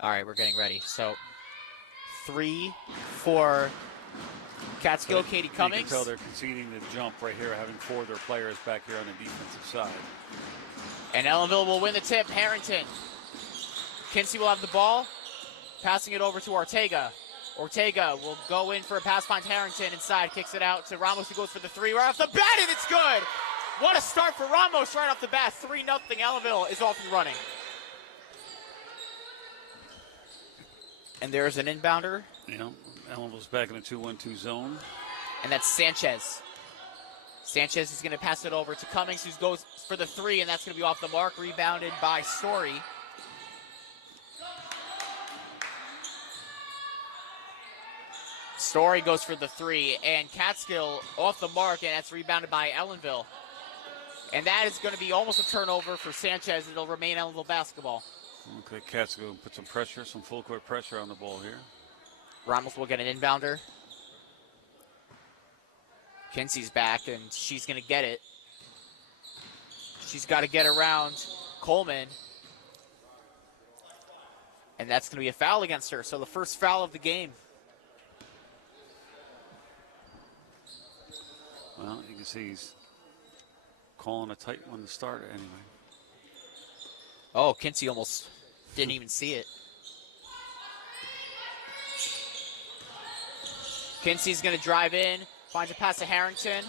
All right, we're getting ready. So 3 for Catskill, Katie Cummings. You can tell they're conceding the jump right here, having 4 of their players back here on the defensive side. And Ellenville will win the tip. Harrington. Kinsey will have the ball, passing it over to Ortega. Ortega will go in for a pass, finds Harrington inside, kicks it out to Ramos, who goes for the 3 right off the bat, and it's good! What a start for Ramos right off the bat. 3-0. Ellenville is off and running. And there's an inbounder. Yeah, Ellenville's back in the 2-1-2 zone. And that's Sanchez. Sanchez is going to pass it over to Cummings, who goes for the 3, and that's going to be off the mark, rebounded by Story. Story goes for the 3, and Catskill off the mark, and that's rebounded by Ellenville. And that is going to be almost a turnover for Sanchez. It'll remain Ellenville basketball. Okay, Catskill put some pressure, some full court pressure on the ball here. Ramos will get an inbounder. Kinsey's back, and she's going to get it. She's got to get around Coleman. And that's going to be a foul against her. So the first foul of the game. Well, you can see he's calling a tight one to start anyway. Oh, Kinsey almost didn't even see it. Kinsey's going to drive in, finds a pass to Harrington.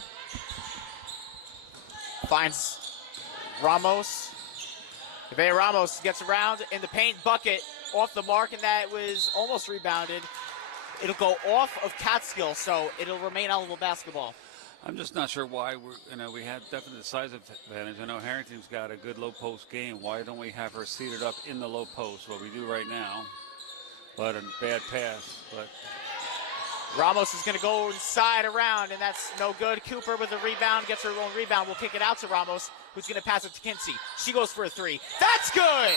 Finds Ramos. Nevaeh Ramos gets around in the paint, bucket off the mark, and that was almost rebounded. It'll go off of Catskill, so it'll remain Ellenville basketball. I'm just not sure why we had definite size advantage. I know Harrington's got a good low post game. Why don't we have her seated up in the low post? What we do right now, but a bad pass. But Ramos is going to go inside around, and that's no good. Cooper with a rebound, gets her own rebound. We'll kick it out to Ramos, who's going to pass it to Kinsey. She goes for a 3. That's good!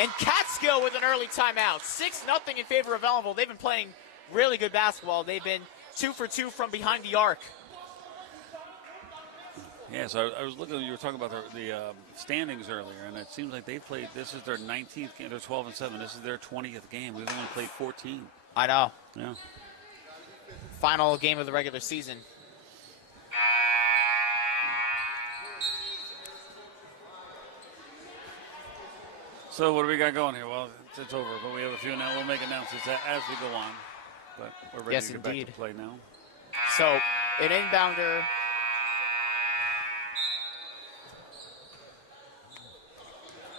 And Catskill with an early timeout. 6-0 in favor of Ellenville. They've been playing really good basketball. They've been 2 for 2 from behind the arc. Yeah, so I was looking, you were talking about the standings earlier, and it seems like they played, this is their 19th game, they're 12-7. This is their 20th game. We've only played 14. I know. Yeah. Final game of the regular season. So what do we got going here? Well, it's over, but we have a few now. We'll make announcements as we go on. But we're ready to get back to play now. So an inbounder.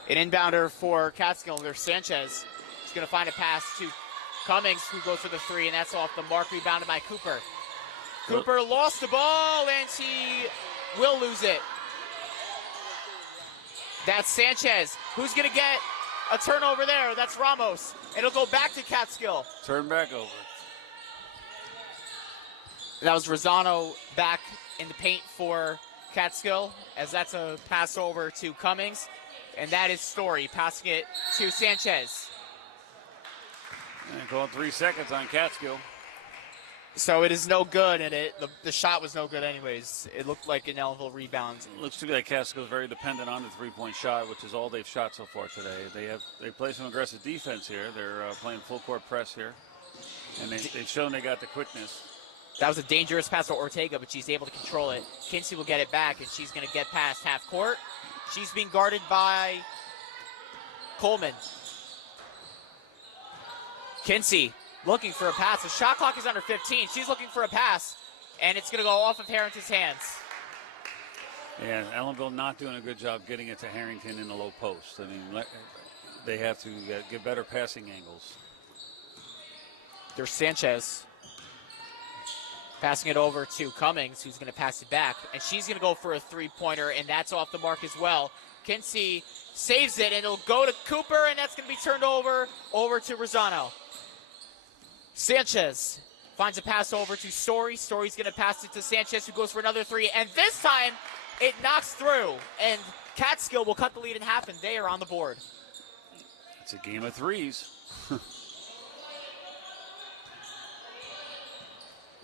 An inbounder for Catskill. There's Sanchez. He's going to find a pass to Cummings, who goes for the 3, and that's off the mark, rebounded by Cooper. Cooper lost the ball, and she will lose it. That's Sanchez. Who's going to get a turnover there? That's Ramos. It'll go back to Catskill. Turn back over. That was Rosano back in the paint for Catskill, as that's a pass over to Cummings. And that is Story passing it to Sanchez. And going 3 seconds on Catskill. So it is no good, and the shot was no good anyways. It looked like an Ellenville rebound. It looks to me like Catskill is very dependent on the three-point shot, which is all they've shot so far today. They play some aggressive defense here. They're playing full court press here, and they've shown they got the quickness. That was a dangerous pass to Ortega, but she's able to control it. Kinsey will get it back, and she's going to get past half court. She's being guarded by Coleman. Kinsey looking for a pass. The shot clock is under 15. She's looking for a pass, and it's going to go off of Harrington's hands. Yeah, Ellenville not doing a good job getting it to Harrington in the low post. I mean, they have to get better passing angles. There's Sanchez passing it over to Cummings, who's going to pass it back, and she's going to go for a three-pointer, and that's off the mark as well. Kinsey saves it, and it'll go to Cooper, and that's going to be turned over to Rosano. Sanchez finds a pass over to Story. Story's going to pass it to Sanchez, who goes for another 3, and this time it knocks through, and Catskill will cut the lead in half, and they are on the board. It's a game of threes.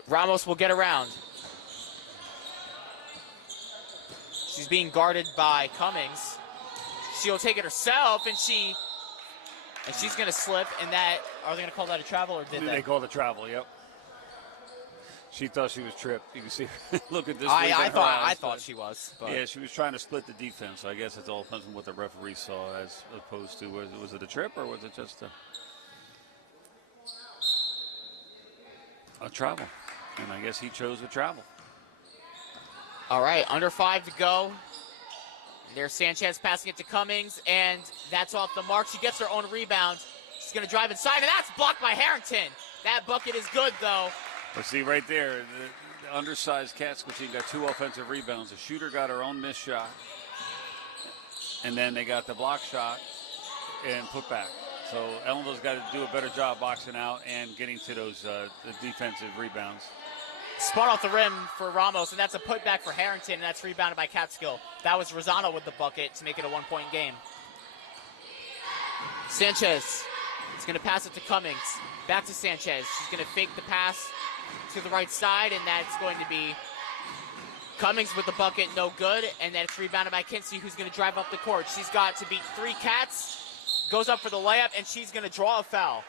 Ramos will get around. She's being guarded by Cummings. She'll take it herself, and she And she's going to slip, and that, are they going to call that a travel, or did they? They called it travel, yep. She thought she was tripped. You can see her look at this. I thought she was. But. Yeah, she was trying to split the defense. So I guess it all depends on what the referee saw as opposed to, was it a trip or was it just a travel? And I guess he chose a travel. All right, under 5 to go. There's Sanchez passing it to Cummings, and that's off the mark. She gets her own rebound. She's going to drive inside, and that's blocked by Harrington. That bucket is good, though. But see, right there, the undersized Catskill team got 2 offensive rebounds. The shooter got her own missed shot, and then they got the block shot and put back. So Ellenville's got to do a better job boxing out and getting to those the defensive rebounds. Spun off the rim for Ramos, and that's a putback for Harrington, and that's rebounded by Catskill. That was Rosano with the bucket to make it a 1-point game. Sanchez is going to pass it to Cummings. Back to Sanchez. She's going to fake the pass to the right side, and that's going to be Cummings with the bucket, no good, and then it's rebounded by Kinsey, who's going to drive up the court. She's got to beat 3 Cats, goes up for the layup, and she's going to draw a foul.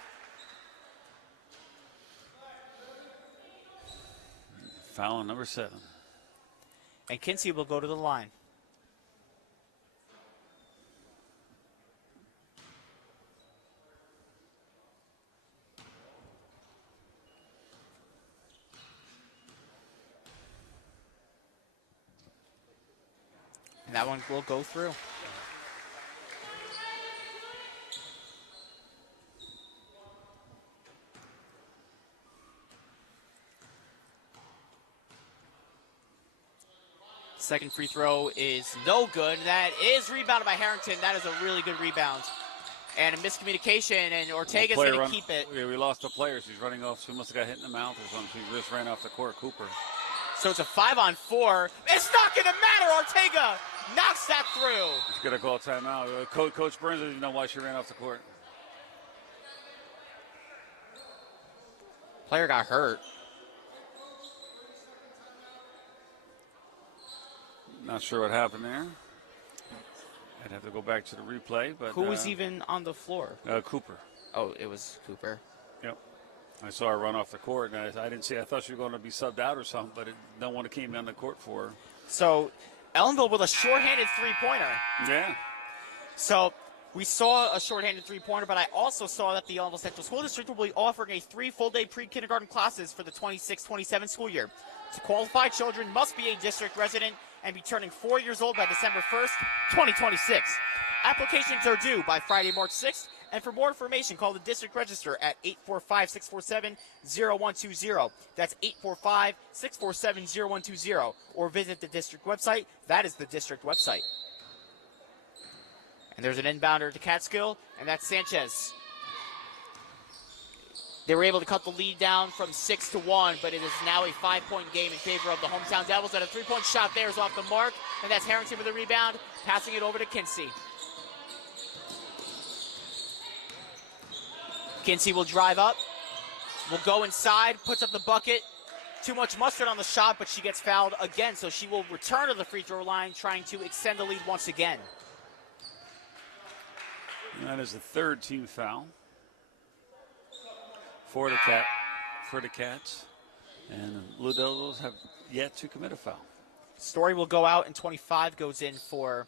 Foul on number 7. And Kinsey will go to the line. And that one will go through. Second free throw is no good. That is rebounded by Harrington. That is a really good rebound. And a miscommunication, and Ortega's going to keep it. Yeah, we lost a player. She's running off. She must have got hit in the mouth or something. She just ran off the court, Cooper. So it's a 5-on-4. It's not going to matter. Ortega knocks that through. He's going to call timeout. Coach Burns doesn't know why she ran off the court. Player got hurt. Not sure what happened there. I'd have to go back to the replay. But who was even on the floor? Cooper. Oh, it was Cooper. Yep. I saw her run off the court, and I didn't see. I thought she was going to be subbed out or something, but no one came down the court for her. So, Ellenville with a shorthanded three-pointer. Yeah. So, we saw a shorthanded three-pointer, but I also saw that the Ellenville Central School District will be offering a 3 full-day pre-kindergarten classes for the 26-27 school year. To qualify, children must be a district resident and be turning 4 years old by December 1st, 2026. Applications are due by Friday, March 6th, and for more information, call the district register at 845-647-0120. That's 845-647-0120, or visit the district website. That is the district website. And there's an inbounder to Catskill, and that's Sanchez. They were able to cut the lead down from 6-1, but it is now a 5-point game in favor of the hometown Devils. And a 3-point shot there is off the mark, and that's Harrington with the rebound, passing it over to Kinsey. Kinsey will drive up, will go inside, puts up the bucket. Too much mustard on the shot, but she gets fouled again, so she will return to the free throw line, trying to extend the lead once again. And that is the 3rd team foul for the Cats. And the Devils have yet to commit a foul. Story will go out, and 25 goes in for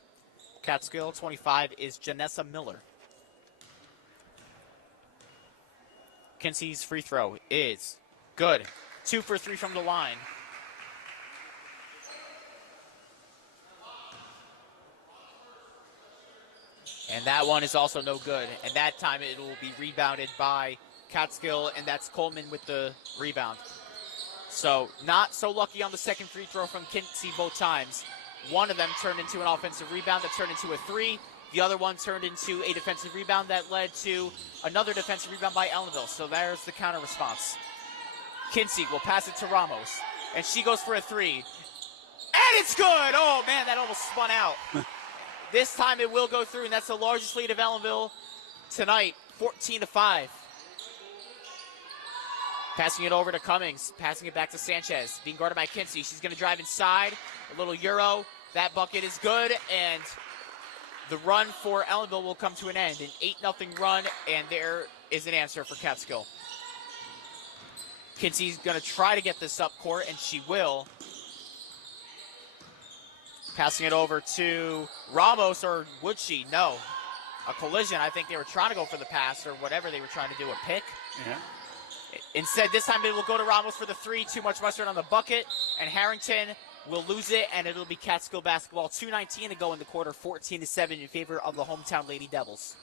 Catskill. 25 is Janessa Miller. Kinsey's free throw is good. 2 for 3 from the line. And that one is also no good. And that time it will be rebounded by Catskill, and that's Coleman with the rebound. So not so lucky on the second free throw from Kinsey both times. One of them turned into an offensive rebound that turned into a 3. The other one turned into a defensive rebound that led to another defensive rebound by Ellenville. So there's the counter response. Kinsey will pass it to Ramos, and she goes for a 3. And it's good! Oh, man, that almost spun out. This time it will go through, and that's the largest lead of Ellenville tonight, 14-5. Passing it over to Cummings, passing it back to Sanchez, being guarded by Kinsey. She's going to drive inside, a little Euro. That bucket is good, and the run for Ellenville will come to an end. An 8-0 run, and there is an answer for Catskill. Kinsey's going to try to get this up court, and she will. Passing it over to Ramos, or would she? No. A collision. I think they were trying to go for the pass or whatever they were trying to do, a pick. Yeah. Instead, this time it will go to Ramos for the 3. Too much mustard on the bucket, and Harrington will lose it, and it'll be Catskill basketball. 2:19 to go in the quarter, 14-7 in favor of the hometown Lady Devils.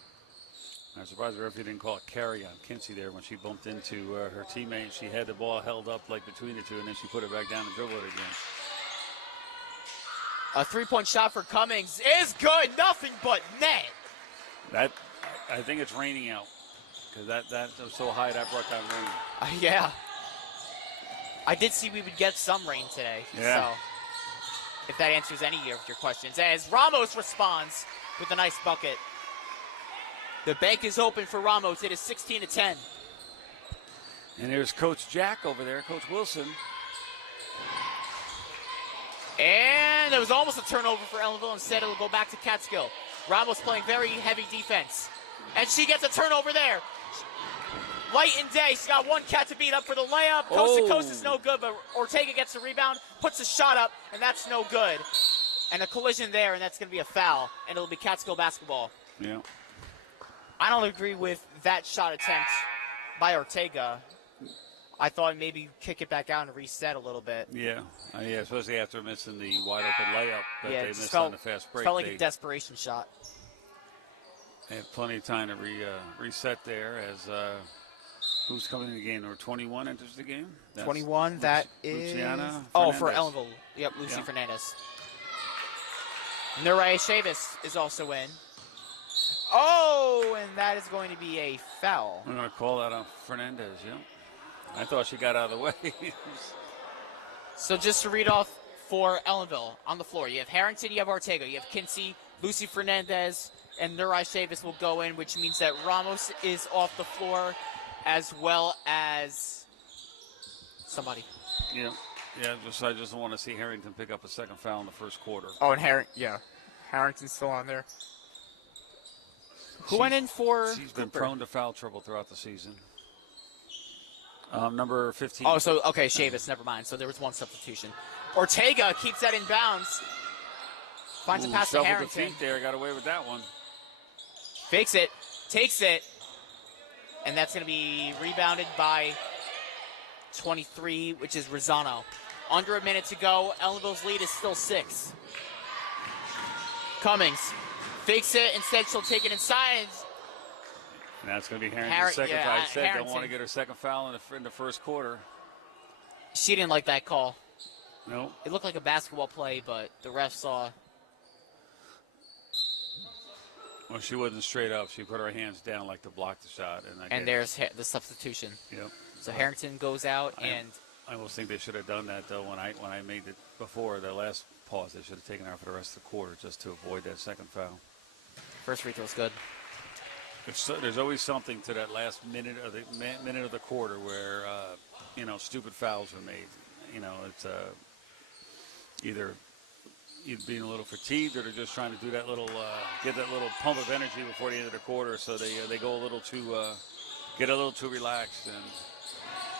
I'm surprised the referee didn't call a carry on Kinsey there when she bumped into her teammate. She had the ball held up like between the two, and then she put it back down and dribbled it again. A 3-point shot for Cummings is good. Nothing but net. I think it's raining out because that was so high that brought down rain. Yeah. I did see we would get some rain today. Yeah. So if that answers any of your questions. As Ramos responds with a nice bucket. The bank is open for Ramos. It is 16-10. And there's Coach Jack over there, Coach Wilson. And there was almost a turnover for Ellenville. Instead, it will go back to Catskill. Ramos playing very heavy defense. And she gets a turnover there. Light in day. She's got one cat to beat up for the layup. Coast to coast is no good, but Ortega gets the rebound, puts a shot up, and that's no good. And a collision there, and that's going to be a foul. And it'll be Catskill basketball. Yeah. I don't agree with that shot attempt by Ortega. I thought maybe kick it back out and reset a little bit. Yeah, especially after missing the wide-open layup that they missed felt, on the fast break. It felt like a desperation shot. They had plenty of time to reset there as who's coming in the game? Number 21 enters the game. That's 21, that is... Luciana for Ellenville. Yep, Lucy Fernandez. Nuray Chavis is also in. Oh, and that is going to be a foul. I'm going to call that on Fernandez, yeah. I thought she got out of the way. So just to read off for Ellenville on the floor, you have Harrington, you have Ortega, you have Kinsey, Lucy Fernandez, and Nuray Chavis will go in, which means that Ramos is off the floor as well as somebody. Yeah, I just want to see Harrington pick up a second foul in the first quarter. Oh, and Harrington's still on there. Who went in for She's been prone to foul trouble throughout the season. Number 15. Oh, so, okay, Chavis, never mind. So there was one substitution. Ortega keeps that in bounds. Finds a pass to Harrington. The feet there, got away with that one. Fakes it, takes it, and that's going to be rebounded by 23, which is Rosano. Under a minute to go. Ellenville's lead is still 6. Cummings fakes it. Instead, she'll take it inside. And that's going to be Harrington's second foul. I said Harrington. Don't want to get her second foul in the first quarter. She didn't like that call. No. It looked like a basketball play, but the ref saw. Well, she wasn't straight up. She put her hands down like to block the shot. And there's the substitution. Yep. So Harrington goes out, and I almost think they should have done that, though, when I made it before the last pause. They should have taken her out for the rest of the quarter just to avoid that second foul. First free throw's good. There's always something to that last minute of the quarter where stupid fouls are made. It's either being a little fatigued or they're just trying to do that little get that little pump of energy before the end of the quarter, so they go a little too get a little too relaxed, and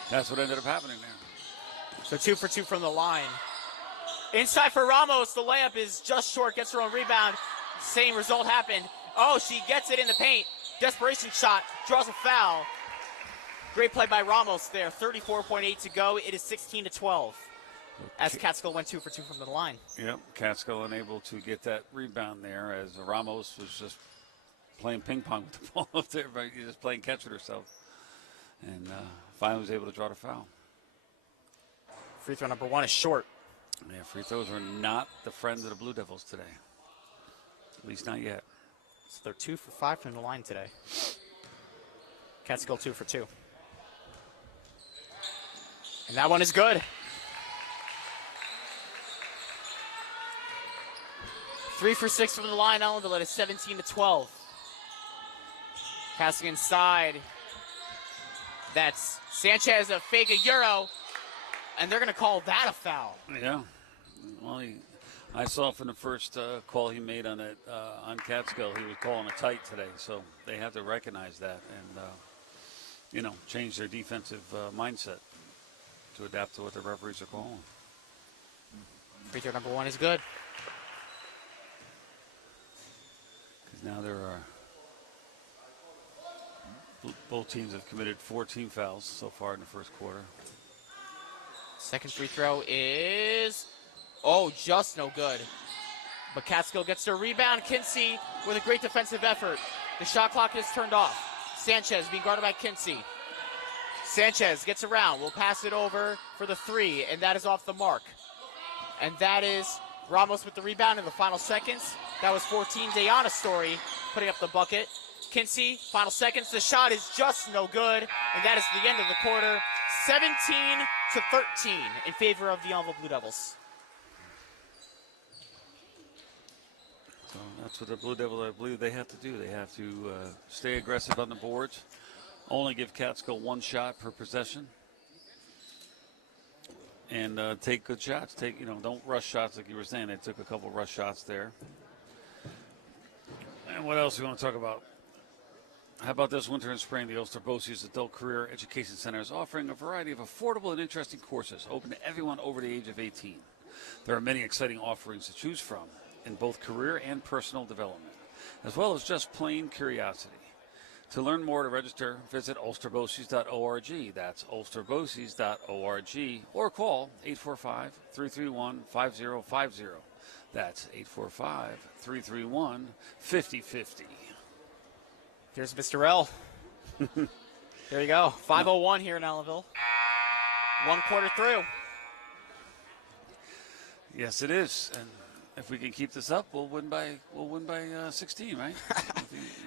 that's what ended up happening there. So 2 for 2 from the line. Inside for Ramos, the layup is just short, gets her own rebound. Same result happened. Oh, she gets it in the paint. Desperation shot, draws a foul. Great play by Ramos there. 34.8 to go. It is 16-12 as Catskill went 2 for 2 from the line. Yep, Catskill unable to get that rebound there as Ramos was just playing ping pong with the ball up there, but just playing catch with herself. And finally was able to draw the foul. Free throw number 1 is short. Yeah, free throws are not the friends of the Blue Devils today. At least not yet. So they're 2 for 5 from the line today. Catskill 2 for 2. And that one is good. 3 for 6 from the line. Ellenville at 17-12. Passing inside. That's Sanchez, a fake, a Euro. And they're going to call that a foul. Yeah. Well, I saw from the first call he made on it on Catskill, he was calling it tight today. So they have to recognize that and change their defensive mindset to adapt to what the referees are calling. Free throw number 1 is good. Because now there are both teams have committed 4 team fouls so far in the first quarter. Second free throw is, just no good. But Catskill gets their rebound. Kinsey with a great defensive effort. The shot clock is turned off. Sanchez being guarded by Kinsey. Sanchez gets around. Will pass it over for the 3, and that is off the mark. And that is Ramos with the rebound in the final seconds. That was 14. Dayana Story putting up the bucket. Kinsey, final seconds. The shot is just no good, and that is the end of the quarter. 17-13 in favor of the Elmville Blue Devils. So that's what the Blue Devils, I believe, they have to do. They have to stay aggressive on the boards. Only give Catskill 1 shot per possession. And take good shots. Don't rush shots like you were saying. They took a couple rush shots there. And what else do you want to talk about? How about this winter and spring? The Ulster BOCES Adult Career Education Center is offering a variety of affordable and interesting courses open to everyone over the age of 18. There are many exciting offerings to choose from in both career and personal development, as well as just plain curiosity. To learn more, to register, visit ulsterboces.org. That's ulsterboces.org, or call 845-331-5050. That's 845-331-5050. Here's Mr. L. There you go. 5:01 here in Ellenville. 1 quarter through. Yes, it is. And if we can keep this up, we'll win by 16, right?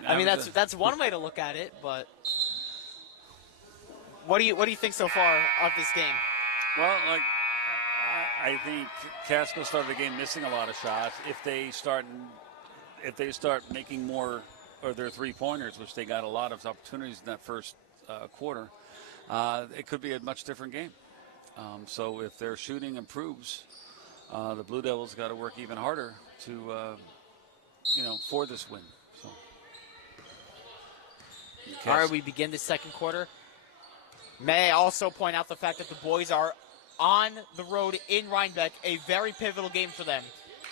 I mean, that's one way to look at it, but what do you think so far of this game? Well, I think Catskill started the game missing a lot of shots. If they start making more of their 3-pointers, which they got a lot of opportunities in that first quarter, it could be a much different game. So if their shooting improves, the Blue Devils got to work even harder to, for this win. So. All right, we begin the second quarter. May I also point out the fact that the boys are on the road in Rhinebeck, a very pivotal game for them.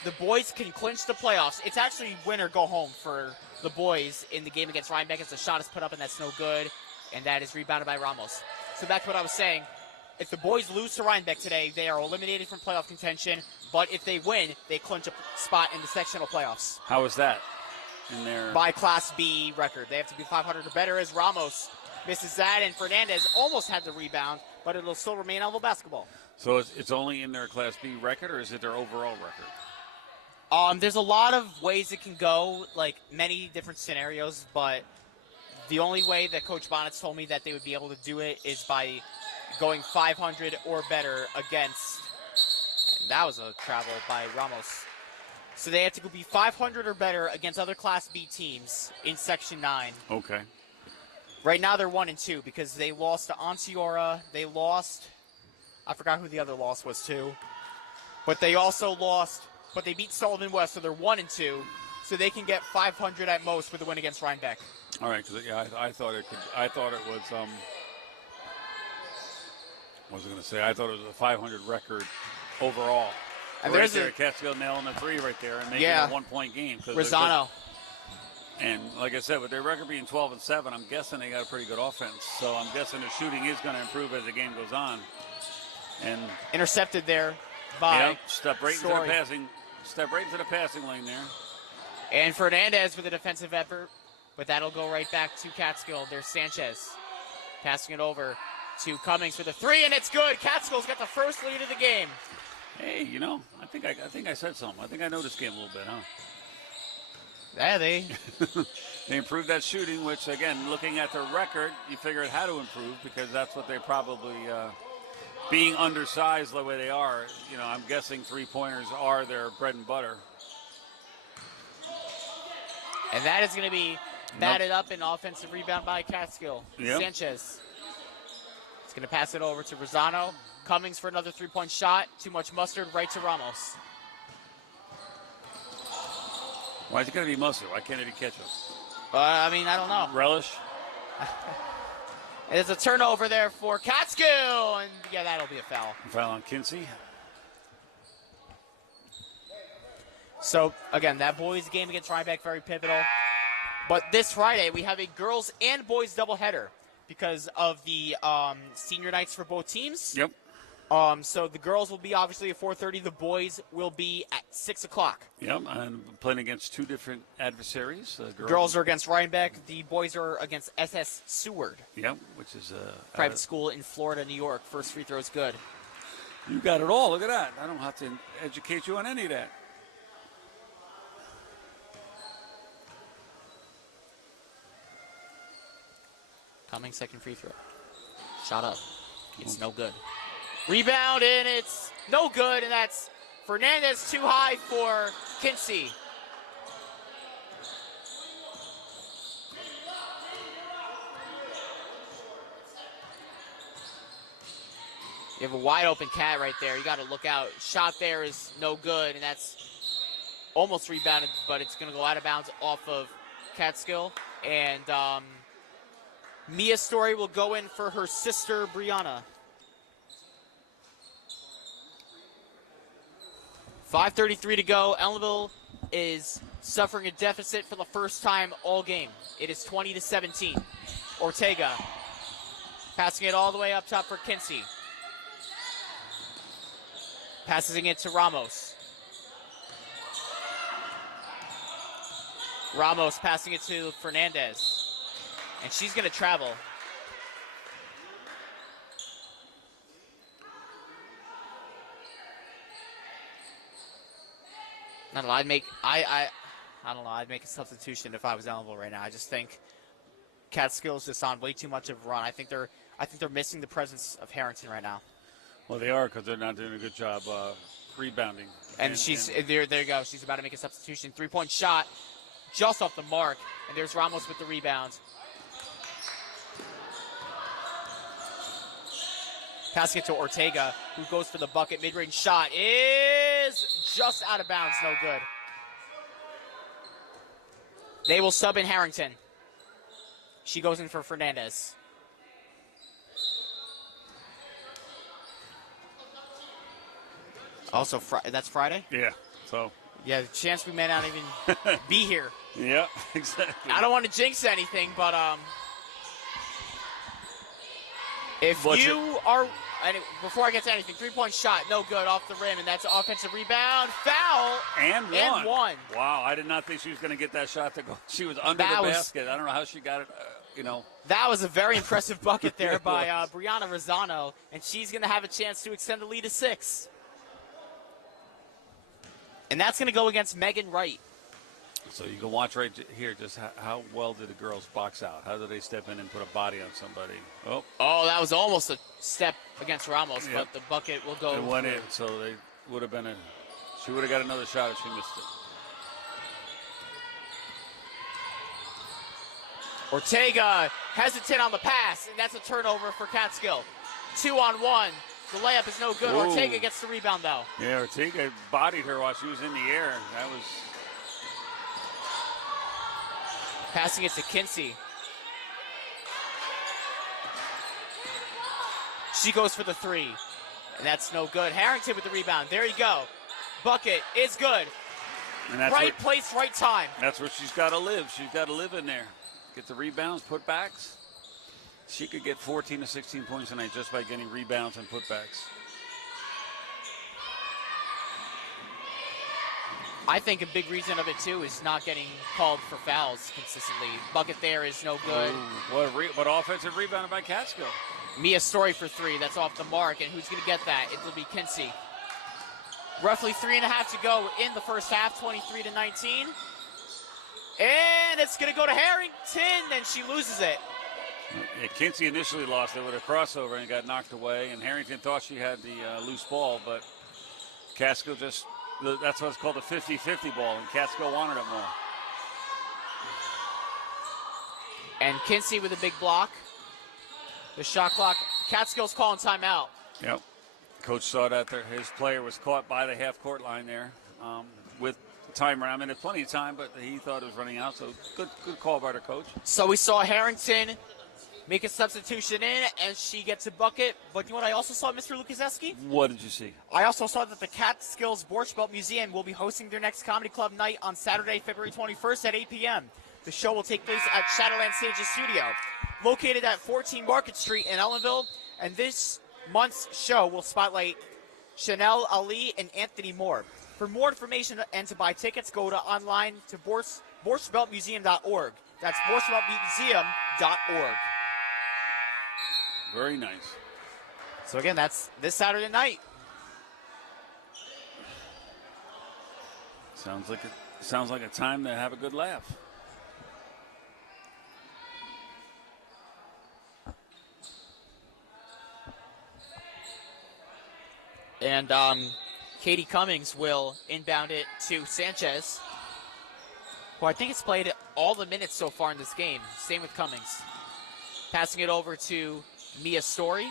The boys can clinch the playoffs. It's actually win or go home for the boys in the game against Rhinebeck as the shot is put up and that's no good, and that is rebounded by Ramos. So back to what I was saying. If the boys lose to Rhinebeck today, they are eliminated from playoff contention, but if they win, they clinch a spot in the sectional playoffs. How is that? In their by Class B record. They have to be 500 or better as Ramos misses that, and Fernandez almost had the rebound, but it'll still remain Elmville basketball. So it's only in their Class B record, or is it their overall record? There's a lot of ways it can go, like many different scenarios, but the only way that Coach Bonnet's told me that they would be able to do it is by going 500 or better against, and that was a travel by Ramos. So they have to be 500 or better against other Class B teams in Section 9. Okay. Right now they're 1-2 because they lost to Onsiora. They lost, I forgot who the other loss was to, but they also lost, but they beat Sullivan West, so they're 1-2. So they can get 500 at most with a win against Rhinebeck. All right, because I thought it was. I was going to say I thought it was a 500 record overall. And right there's there, Catskill nailing the 3 right there and making a 1-point game. Rosano. And like I said, with their record being 12-7, I'm guessing they got a pretty good offense. So I'm guessing the shooting is going to improve as the game goes on. And intercepted there by step right into the passing lane there. And Fernandez with a defensive effort, but that'll go right back to Catskill. There's Sanchez passing it over to Cummings for the 3, and it's good. Catskill's got the first lead of the game. Hey, I think I said something. I think I know this game a little bit, huh? Yeah, they improved that shooting, which, again, looking at their record, you figure it had to improve because that's what they probably, being undersized the way they are, I'm guessing 3-pointers are their bread and butter. And that is going to be batted up in offensive rebound by Catskill. Yep. Sanchez is going to pass it over to Rosano. Cummings for another 3-point shot. Too much mustard right to Ramos. Why is it got to be mustard? Why can't it be ketchup? I mean, I don't know. Relish? There's a turnover there for Catskill, and yeah, that'll be a foul. Foul on Kinsey. So, again, that boys' game against Rhinebeck, very pivotal. But this Friday, we have a girls and boys doubleheader because of the senior nights for both teams. Yep. So the girls will be obviously at 4:30. The boys will be at 6 o'clock. Yep, and playing against two different adversaries. Girls are against Rhinebeck. The boys are against SS Seward. Yep, which is a private school in Florida, New York. First free throw is good. You got it all. Look at that. I don't have to educate you on any of that. Coming second free throw. Shot up. It's no good. Rebound, and it's no good, and that's Fernandez too high for Kinsey. You have a wide open Cat right there. You got to look out. Shot there is no good, and that's almost rebounded, but it's going to go out of bounds off of Catskill. And Mia Story will go in for her sister, Brianna. 5:33 to go. Ellenville is suffering a deficit for the first time all game. It is 20-17. Ortega passing it all the way up top for Kinsey. Passing it to Ramos. Ramos passing it to Fernandez. And she's going to travel. I don't know. I'd make a substitution if I was Ellenville right now. I just think Catskill's just on way too much of a run. I think they're missing the presence of Harrington right now. Well, they are because they're not doing a good job rebounding. And there you go. She's about to make a substitution. 3-point shot just off the mark. And there's Ramos with the rebound. Passing it to Ortega, who goes for the bucket. Mid-range shot is just out of bounds. No good. They will sub in Harrington. She goes in for Fernandez. Also, that's Friday? Yeah. So. Yeah, the chance we may not even be here. Yeah, exactly. I don't want to jinx anything, but before I get to anything, 3-point shot, no good, off the rim, and that's an offensive rebound, foul, and one. Wow, I did not think she was going to get that shot to go. She was under the basket. I don't know how she got it, That was a very impressive bucket there by Brianna Rosano, and she's going to have a chance to extend the lead to 6. And that's going to go against Megan Wright. So you can watch right here just how well did the girls box out? How did they step in and put a body on somebody? Oh, that was almost a step against Ramos, but the bucket will go. It went in, so they would have been she would have got another shot if she missed it. Ortega hesitant on the pass, and that's a turnover for Catskill. 2-on-1. The layup is no good. Whoa. Ortega gets the rebound, though. Yeah, Ortega bodied her while she was in the air. That was... Passing it to Kinsey. She goes for the 3, and that's no good. Harrington with the rebound. There you go. Bucket is good. And that's right place, right time. That's where she's got to live. She's got to live in there. Get the rebounds, putbacks. She could get 14 to 16 points tonight just by getting rebounds and putbacks. I think a big reason of it, too, is not getting called for fouls consistently. Bucket there is no good. Ooh, what offensive rebound by Catskill. Mia Story for 3. That's off the mark. And who's going to get that? It will be Kinsey. Roughly 3.5 to go in the first half, 23-19. And it's going to go to Harrington, and she loses it. Yeah, Kinsey initially lost it with a crossover and got knocked away, and Harrington thought she had the loose ball, but Catskill that's what's called a 50-50 ball, and Catskill wanted it more. And Kinsey with a big block. The shot clock. Catskill's calling timeout. Yep. Coach saw that his player was caught by the half-court line there with timer. I mean, there's plenty of time, but he thought it was running out. So good call by the coach. So we saw Harrington make a substitution in, and she gets a bucket. But you know what I also saw, Mr. Lukaseski? What did you see? I also saw that the Catskills Borscht Belt Museum will be hosting their next comedy club night on Saturday, February 21st at 8 p.m. The show will take place at Shadowland Stages Studio, located at 14 Market Street in Ellenville. And this month's show will spotlight Chanel Ali and Anthony Moore. For more information and to buy tickets, go to online to borschtbeltmuseum.org. That's borschtbeltmuseum.org. Very nice. So again, that's this Saturday night. Sounds like a time to have a good laugh. And Katie Cummings will inbound it to Sanchez, who I think has played all the minutes so far in this game. Same with Cummings. Passing it over to Mia Story.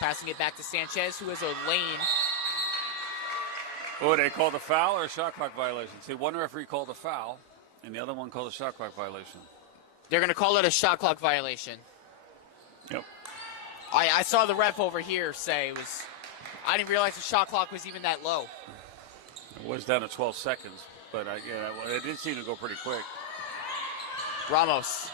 Passing it back to Sanchez, who has a lane. Oh, they called a foul or a shot clock violation? See, one referee called a foul, and the other one called a shot clock violation. They're going to call it a shot clock violation. Yep. I saw the ref over here say it was... I didn't realize the shot clock was even that low. It was down to 12 seconds, but it did seem to go pretty quick. Ramos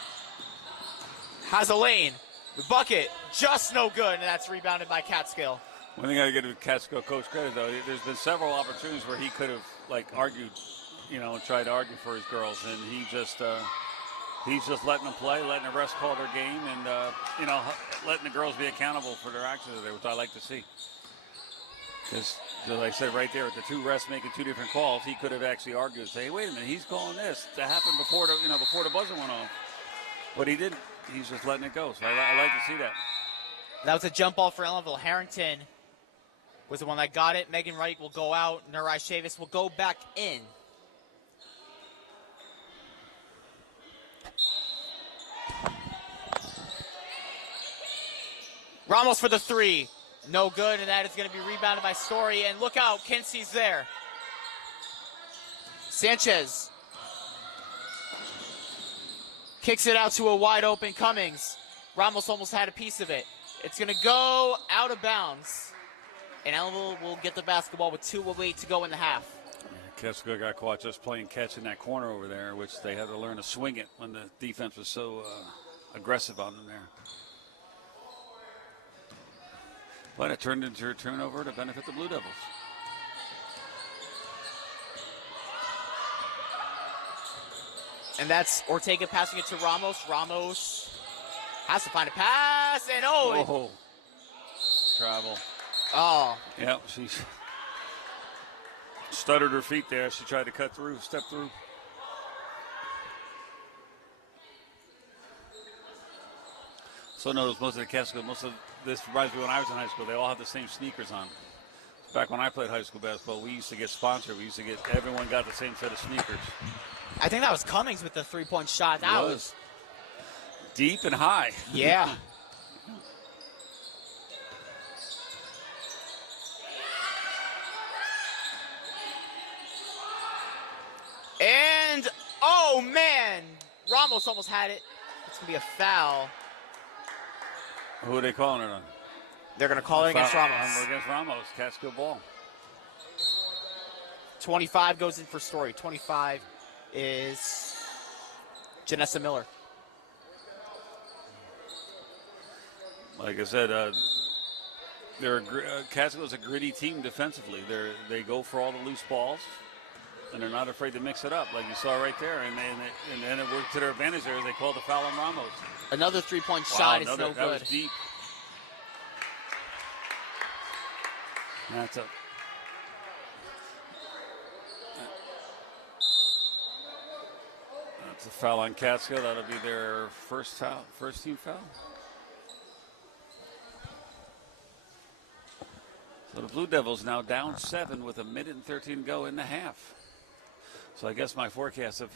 has a lane. The bucket, just no good, and that's rebounded by Catskill. One thing I got to give Catskill coach credit, though, there's been several opportunities where he could have, argued, tried to argue for his girls, and he's just letting them play, letting the refs call their game, and, letting the girls be accountable for their actions there, which I like to see. Because, like I said right there, with the two refs making two different calls, he could have actually argued and say, hey, wait a minute, he's calling this. That happened before the buzzer went off. But he didn't. He's just letting it go. So I like to see that. That was a jump ball for Ellenville. Harrington was the one that got it. Megan Wright will go out. Nurai Chavis will go back in. Ramos for the three. No good, and that is going to be rebounded by Story. And look out, Kinsey's there. Sanchez kicks it out to a wide open Cummings. Ramos almost had a piece of it. It's going to go out of bounds. And Ellenville will get the basketball with 2:08 to go in the half. Catskill got caught just playing catch in that corner over there, which they had to learn to swing it when the defense was so aggressive on them there. But it turned into a turnover to benefit the Blue Devils. And that's Ortega passing it to Ramos. Ramos has to find a pass, and travel. Oh. Yep, she stuttered her feet there. She tried to step through. So notice most of the Catskill, this reminds me when I was in high school, they all have the same sneakers on. Back when I played high school basketball, we used to get sponsored. Everyone got the same set of sneakers. I think that was Cummings with the three-point shot. That was deep and high. Yeah. And, oh, man. Ramos almost had it. It's going to be a foul. Who are they calling it on? They're going to call it against Ramos. Against Ramos, Catskill ball. 25 goes in for Story. 25 is Janessa Miller. Like I said, Catskill is a gritty team defensively. They go for all the loose balls, and they're not afraid to mix it up, like you saw right there. And then it worked to their advantage there as they called the foul on Ramos. Another three-point shot is no good. That was deep. That's a foul on Catskill. That'll be their first team foul. So the Blue Devils now down 7 with 1:13 to go in the half. So I guess my forecast of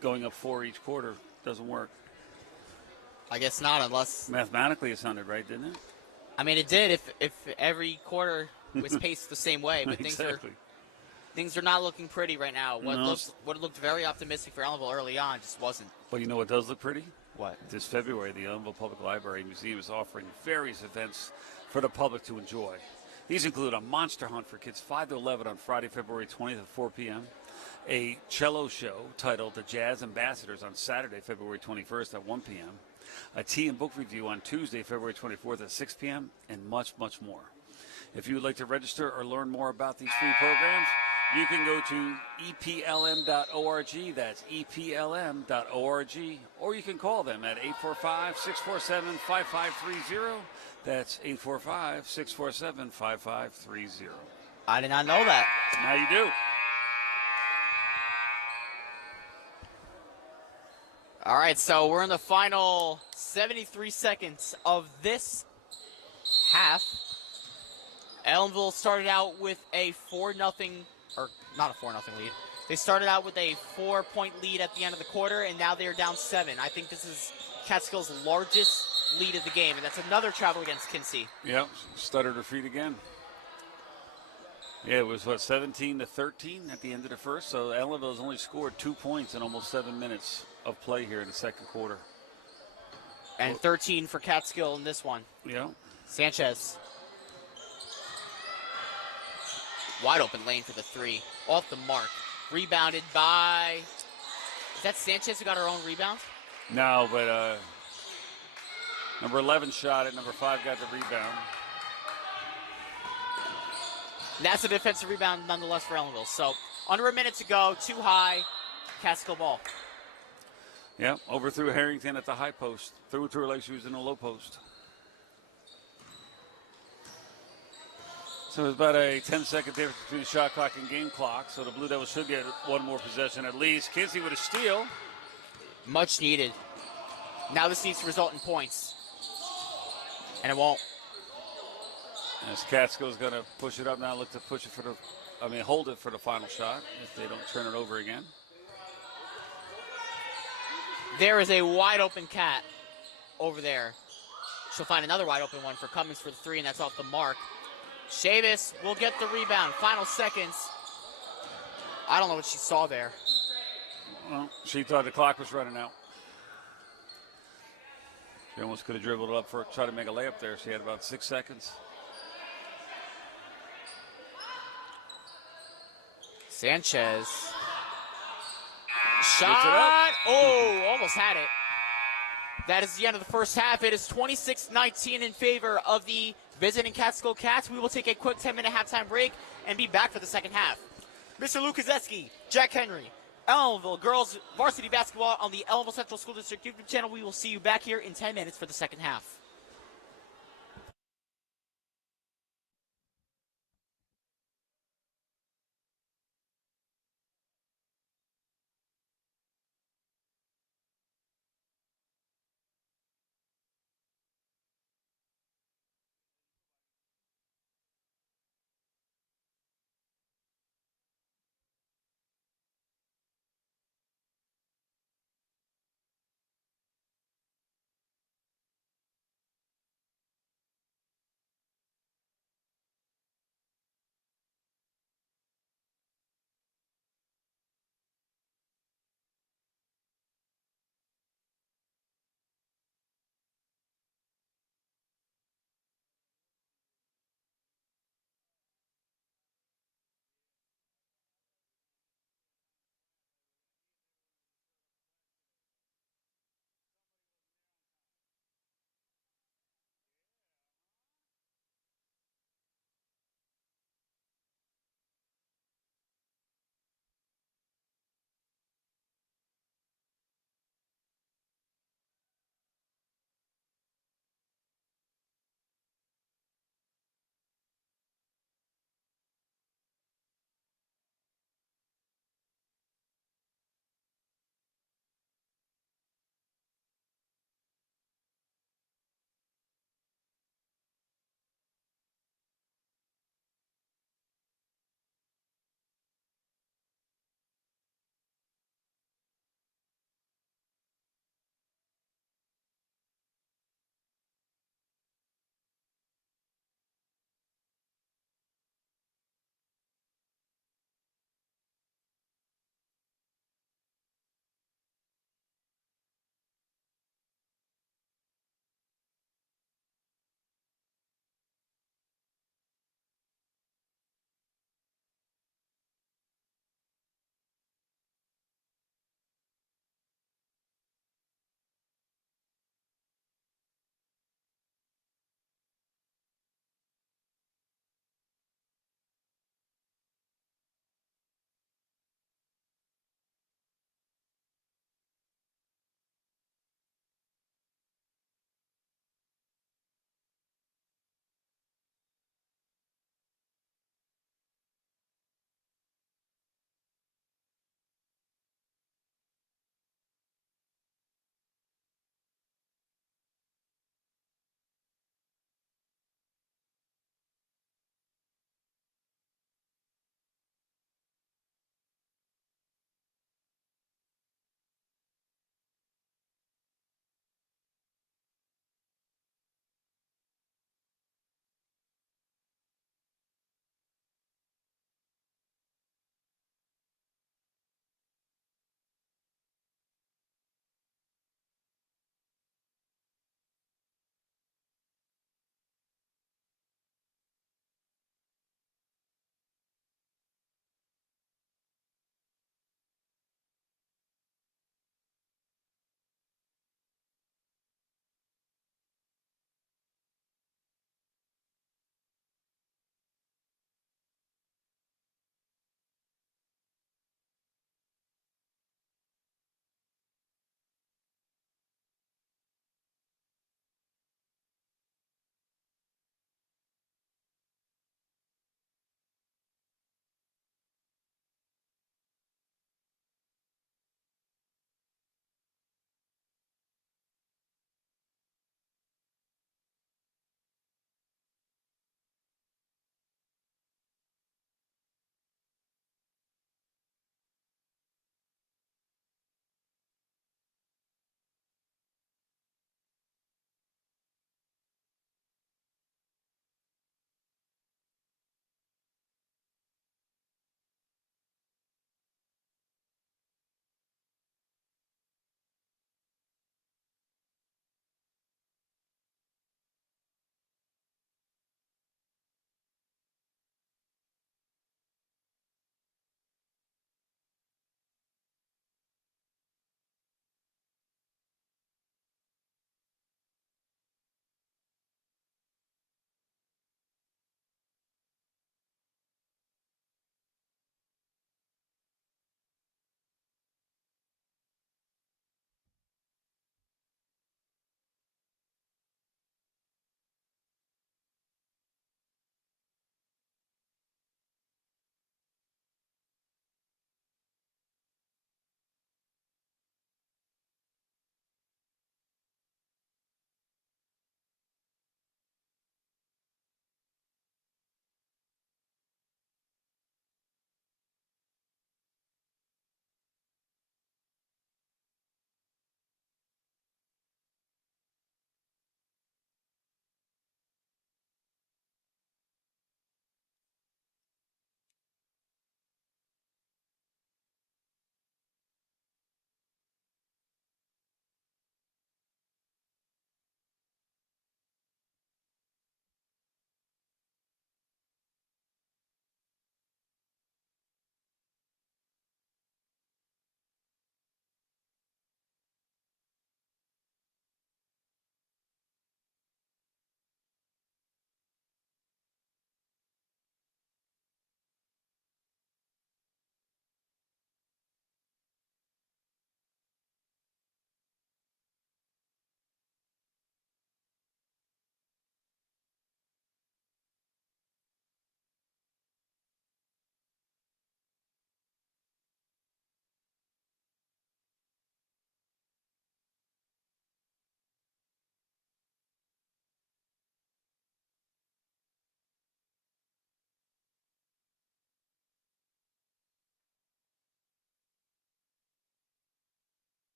going up 4 each quarter doesn't work. I guess not, unless... Mathematically it sounded right, didn't it? I mean, it did if every quarter was paced the same way, but exactly. Things are not looking pretty right now. No. What looked very optimistic for Ellenville early on just wasn't. But you know what does look pretty? What? This February, the Ellenville Public Library Museum is offering various events for the public to enjoy. These include a monster hunt for kids 5 to 11 on Friday, February 20th at 4 p.m., a cello show titled The Jazz Ambassadors on Saturday, February 21st at 1 p.m., a tea and book review on Tuesday, February 24th at 6 p.m., and much, much more. If you would like to register or learn more about these free programs, you can go to eplm.org, that's eplm.org, or you can call them at 845-647-5530. That's 845-647-5530. I did not know that. Now you do. All right, so we're in the final 73 seconds of this half. Ellenville started out with a 4-0, or not a 4-0 lead. They started out with a 4-point lead at the end of the quarter, and now they are down 7. I think this is Catskill's largest lead of the game, and that's another travel against Kinsey. Yep, stuttered her feet again. Yeah, it was, 17-13 at the end of the first, so Ellenville has only scored 2 points in almost 7 minutes of play here in the second quarter. And 13 for Catskill in this one. Yeah. Sanchez. Wide open lane for the 3. Off the mark. Rebounded by... Is that Sanchez who got her own rebound? No, but number 11 shot it. Number 5 got the rebound. And that's a defensive rebound nonetheless for Ellenville. So under a minute to go. Too high. Catskill ball. Yeah, overthrew Harrington at the high post. Threw it to her like she was in the low post. So it's about a 10-second difference between the shot clock and game clock. So the Blue Devils should get one more possession at least. Kinsey with a steal. Much needed. Now this needs to result in points. And it won't. As Catskill's going to push it up now, look to push it for the, hold it for the final shot if they don't turn it over again. There is a wide open Cat over there. She'll find another wide open one for Cummings for the 3, and that's off the mark. Chavis will get the rebound. Final seconds. I don't know what she saw there. Well, she thought the clock was running out. She almost could have dribbled it up for try to make a layup there. She had about 6 seconds. Sanchez. Shot. Oh, almost had it. That is the end of the first half. It is 26-19 in favor of the visiting Catskill Cats. We will take a quick 10-minute halftime break and be back for the second half. Mr. Lukaseski, Jack Henry, Ellenville Girls Varsity Basketball on the Ellenville Central School District YouTube channel. We will see you back here in 10 minutes for the second half.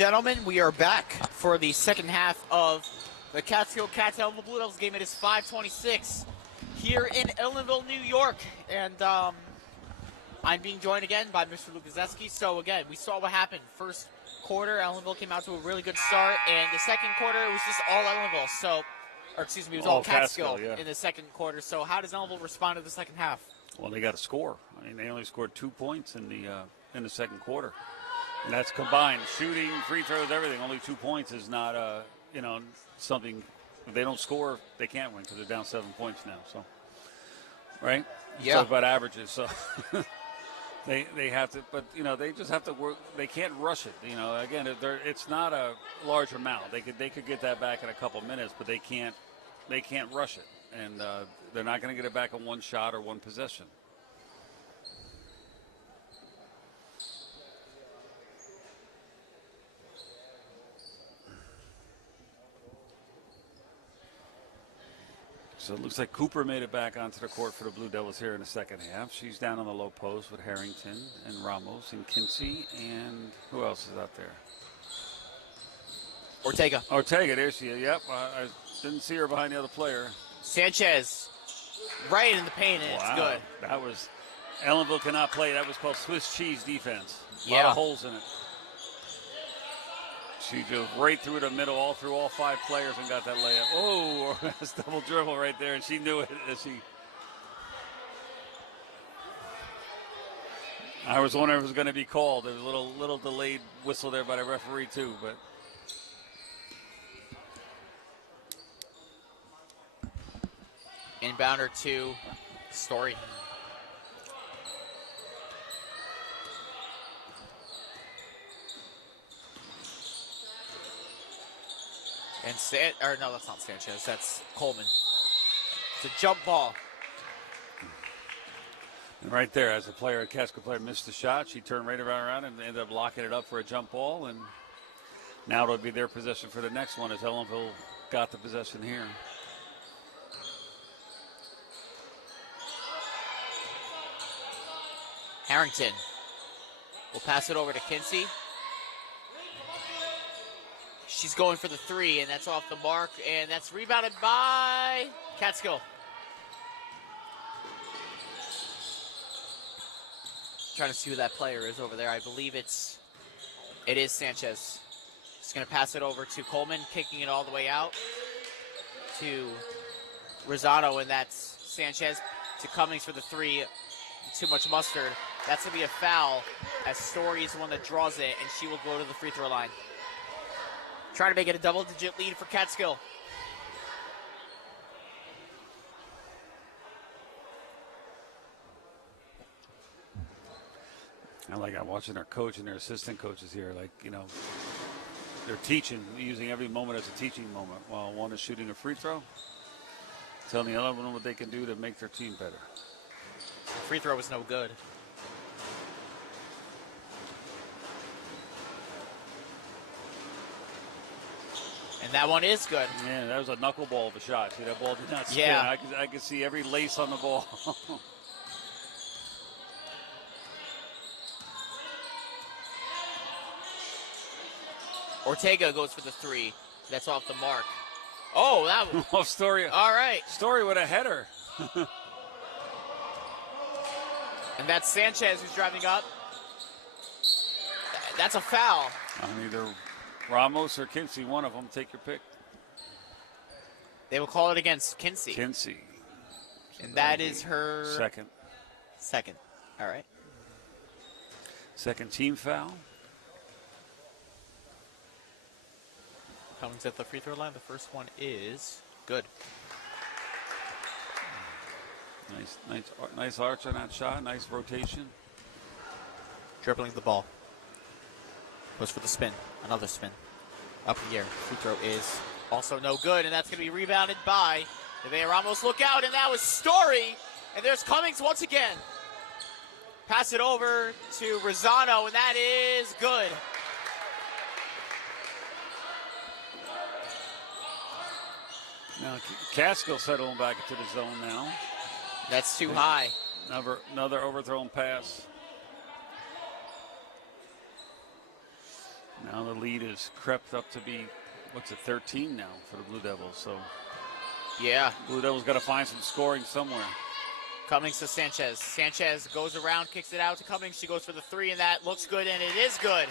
Gentlemen, we are back for the second half of the Catskill Cats Ellenville Blue Devils game. It is 5:26 here in Ellenville, New York, and I'm being joined again by Mr. Lukazeski. So again, we saw what happened. First quarter, Ellenville came out to a really good start, and the second quarter it was just all Ellenville. So, or excuse me, it was all Catskill in the second quarter. So how does Ellenville respond to the second half? Well, they got to score. I mean, they only scored 2 points in the second quarter. And that's combined. Shooting, free throws, everything. Only 2 points is not, something. If they don't score, they can't win because they're down 7 points now. So, right? Yeah. So about averages. So they have to, but, they just have to work. They can't rush it. Again, it's not a large amount. They could get that back in a couple minutes, but they can't rush it. And they're not going to get it back in one shot or one possession. So it looks like Cooper made it back onto the court for the Blue Devils here in the second half. She's down on the low post with Harrington and Ramos and Kinsey. And who else is out there? Ortega, there she is. Yep, I didn't see her behind the other player. Sanchez, right in the paint, and it's good. That was, Ellenville cannot play. That was called Swiss cheese defense. A Yeah. lot of holes in it. She drove right through the middle, all through all 5 players and got that layup. Oh, that's double dribble right there, and she knew it as she. I was wondering if it was going to be called. There was a little delayed whistle there by the referee too, but. Inbounder to Story. And no, that's not Sanchez. That's Coleman. It's a jump ball. And right there, as a player, a Catskill player missed the shot, she turned right around and ended up locking it up for a jump ball. And now it'll be their possession for the next one as Ellenville got the possession here. Harrington will pass it over to Kinsey. She's going for the 3, and that's off the mark, and that's rebounded by Catskill. Trying to see who that player is over there. I believe it is Sanchez. Just going to pass it over to Coleman, kicking it all the way out to Rosado, and that's Sanchez to Cummings for the 3. Too much mustard. That's going to be a foul, as Story is the one that draws it, and she will go to the free throw line. Trying to make it a double-digit lead for Catskill. I'm watching their coach and their assistant coaches here. They're teaching, using every moment as a teaching moment. While one is shooting a free throw, telling the other one what they can do to make their team better. The free throw was no good. And that one is good. Yeah, that was a knuckleball of a shot. See, that ball did not spin. Yeah. I could see every lace on the ball. Ortega goes for the 3. That's off the mark. Oh, that was... Oh, Story. All right. Story with a header. And that's Sanchez who's driving up. That's a foul. Either Ramos or Kinsey, one of them. Take your pick. They will call it against Kinsey. Kinsey. So and that is her... Second. All right. Second team foul. Cummings at the free throw line. The first one is good. Nice arch on that shot. Nice rotation. Dribbling the ball. Goes for the spin. Another spin. Up in the air. Free throw is also no good, and that's going to be rebounded by Nevaeh Ramos. Look out, and that was Story. And there's Cummings once again. Pass it over to Rosano, and that is good. Now Catskill settling back into the zone now. That's too high. Another overthrown pass. Now the lead is crept up to be, 13 now for the Blue Devils. So Yeah. Blue Devils got to find some scoring somewhere. Cummings to Sanchez. Sanchez goes around, kicks it out to Cummings. She goes for the 3, and that looks good, and it is good.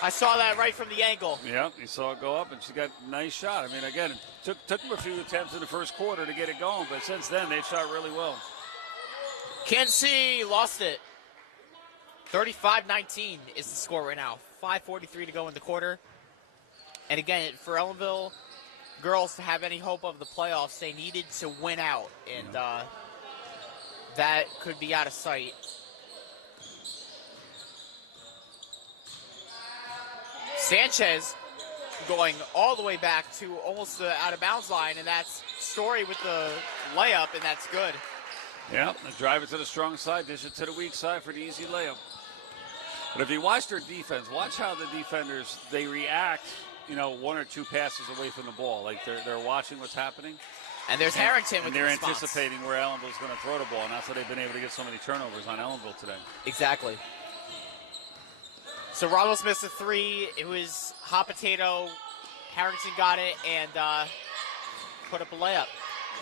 I saw that right from the angle. Yeah, you saw it go up, and she got a nice shot. I mean, again, it took them a few attempts in the first quarter to get it going, but since then, they've shot really well. Kinsey lost it. 35-19 is the score right now. 5:43 to go in the quarter. And again, for Ellenville girls to have any hope of the playoffs, they needed to win out, and that could be out of sight. Sanchez going all the way back to almost the out-of-bounds line, and that's Story with the layup, and that's good. Yeah, drive it to the strong side, dish it to the weak side for the easy layup. But if you watch their defense, watch how the defenders, they react, 1 or 2 passes away from the ball. Like they're watching what's happening. And there's Harrington with the response. They're anticipating where Ellenville's going to throw the ball, and that's why they've been able to get so many turnovers on Ellenville today. Exactly. So Ramos missed a 3. It was hot potato. Harrington got it and put up a layup.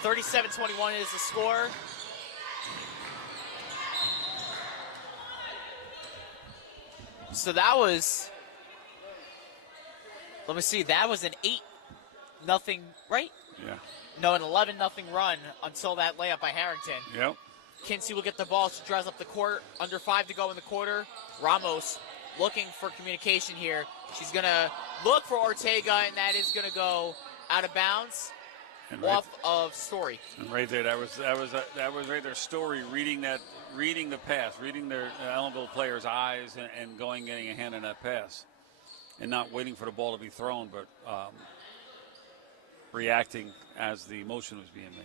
37-21 is the score. So that was, let me see, that was an 8-0, right? Yeah. No, an 11-0 run until that layup by Harrington. Yep. Kinsey will get the ball. She drives up the court. Under 5 to go in the quarter. Ramos looking for communication here. She's going to look for Ortega, and that is going to go out of bounds off of Story. And right there, that was right there. Story reading the pass, reading their Ellenville players' eyes, and getting a hand in that pass, and not waiting for the ball to be thrown, but reacting as the motion was being made.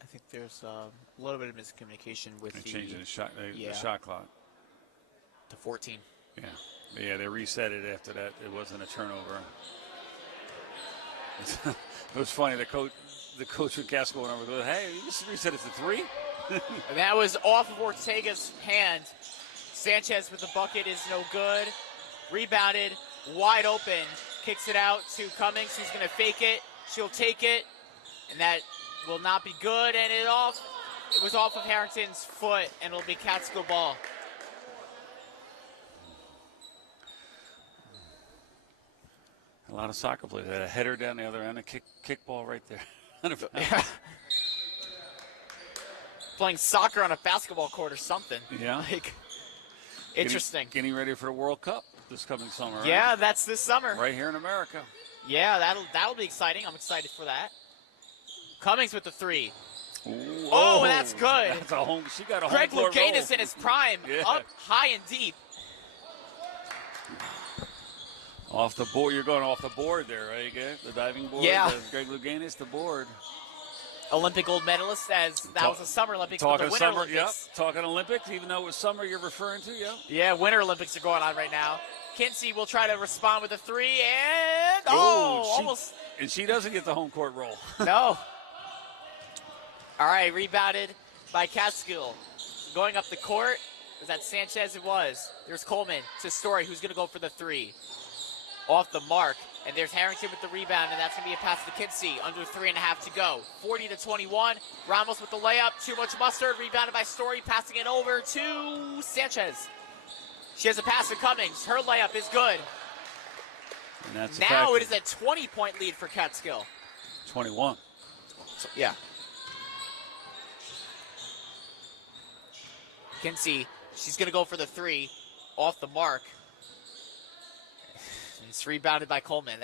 I think there's a little bit of miscommunication with changing the shot clock to 14. Yeah, they reset it after that. It wasn't a turnover. It was funny. The coach with Catskill went over and goes, "Hey, you just reset it to 3." And that was off of Ortega's hand. Sanchez with the bucket is no good. Rebounded, wide open. Kicks it out to Cummings, who's going to fake it. She'll take it, and that will not be good. And it was off of Harrington's foot, and it'll be Catskill ball. A lot of soccer players. They had a header down the other end, a kick ball right there. Yeah. Playing soccer on a basketball court or something. Yeah. Interesting. Getting ready for the World Cup this coming summer. Right? Yeah, that's this summer. Right here in America. Yeah, that'll be exciting. I'm excited for that. Cummings with the 3. Ooh, oh, that's good. That's a home. She got a Greg home court roll. Louganis in his prime, up high and deep. Off the board, you're going off the board there, right? The diving board. Yeah. Greg Louganis, the board. Olympic gold medalist, as that was the Summer Olympics, but the Winter Olympics. Yep. Talking Olympics, even though it was summer you're referring to, yeah. Yeah, Winter Olympics are going on right now. Kinsey will try to respond with a 3, and almost. And she doesn't get the home court roll. No. All right, rebounded by Catskill. Going up the court, was that Sanchez? It was. There's Coleman to Story, who's going to go for the 3. Off the mark, and there's Harrington with the rebound, and that's going to be a pass to Kinsey. Under 3.5 to go. 40-21. Ramos with the layup. Too much mustard. Rebounded by Story, passing it over to Sanchez. She has a pass to Cummings. Her layup is good. And that's now it is a 20-point lead for Catskill. 21. So, yeah. Kinsey, she's going to go for the 3. Off the mark. It's rebounded by Coleman.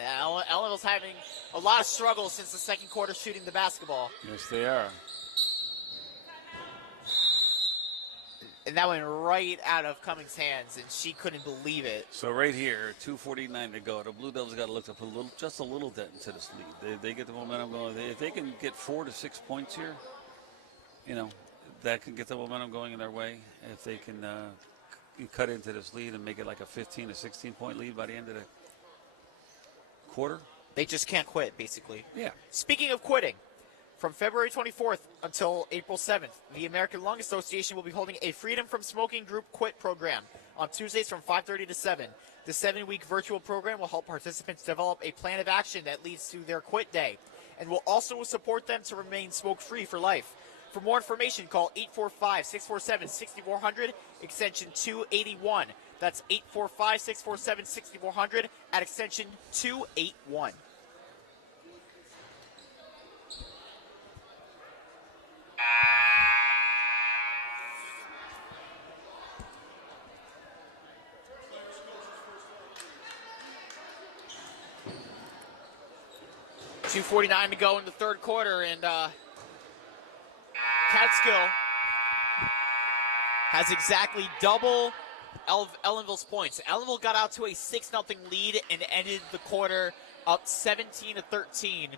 Ellenville's having a lot of struggles since the second quarter shooting the basketball. Yes, they are. And that went right out of Cummings' hands, and she couldn't believe it. So right here, 2:49 to go. The Blue Devils got to look up just a little bit into this lead. They get the momentum going. If they can get 4 to 6 points here, that can get the momentum going in their way. If they can cut into this lead and make it like a 15 to 16 point lead by the end of the quarter, They just can't quit, basically. Yeah. Speaking of quitting, from February 24th until April 7th, the American Lung Association will be holding a Freedom from Smoking Group Quit program on Tuesdays from 5:30 to 7. The 7-week virtual program will help participants develop a plan of action that leads to their quit day and will also support them to remain smoke-free for life. For more information, call 845-647-6400, extension 281. That's 845-647-6400 at extension 281. .249 to go in the third quarter, and Catskill has exactly double Ellenville's points. Ellenville got out to a 6-0 lead and ended the quarter up 17-13.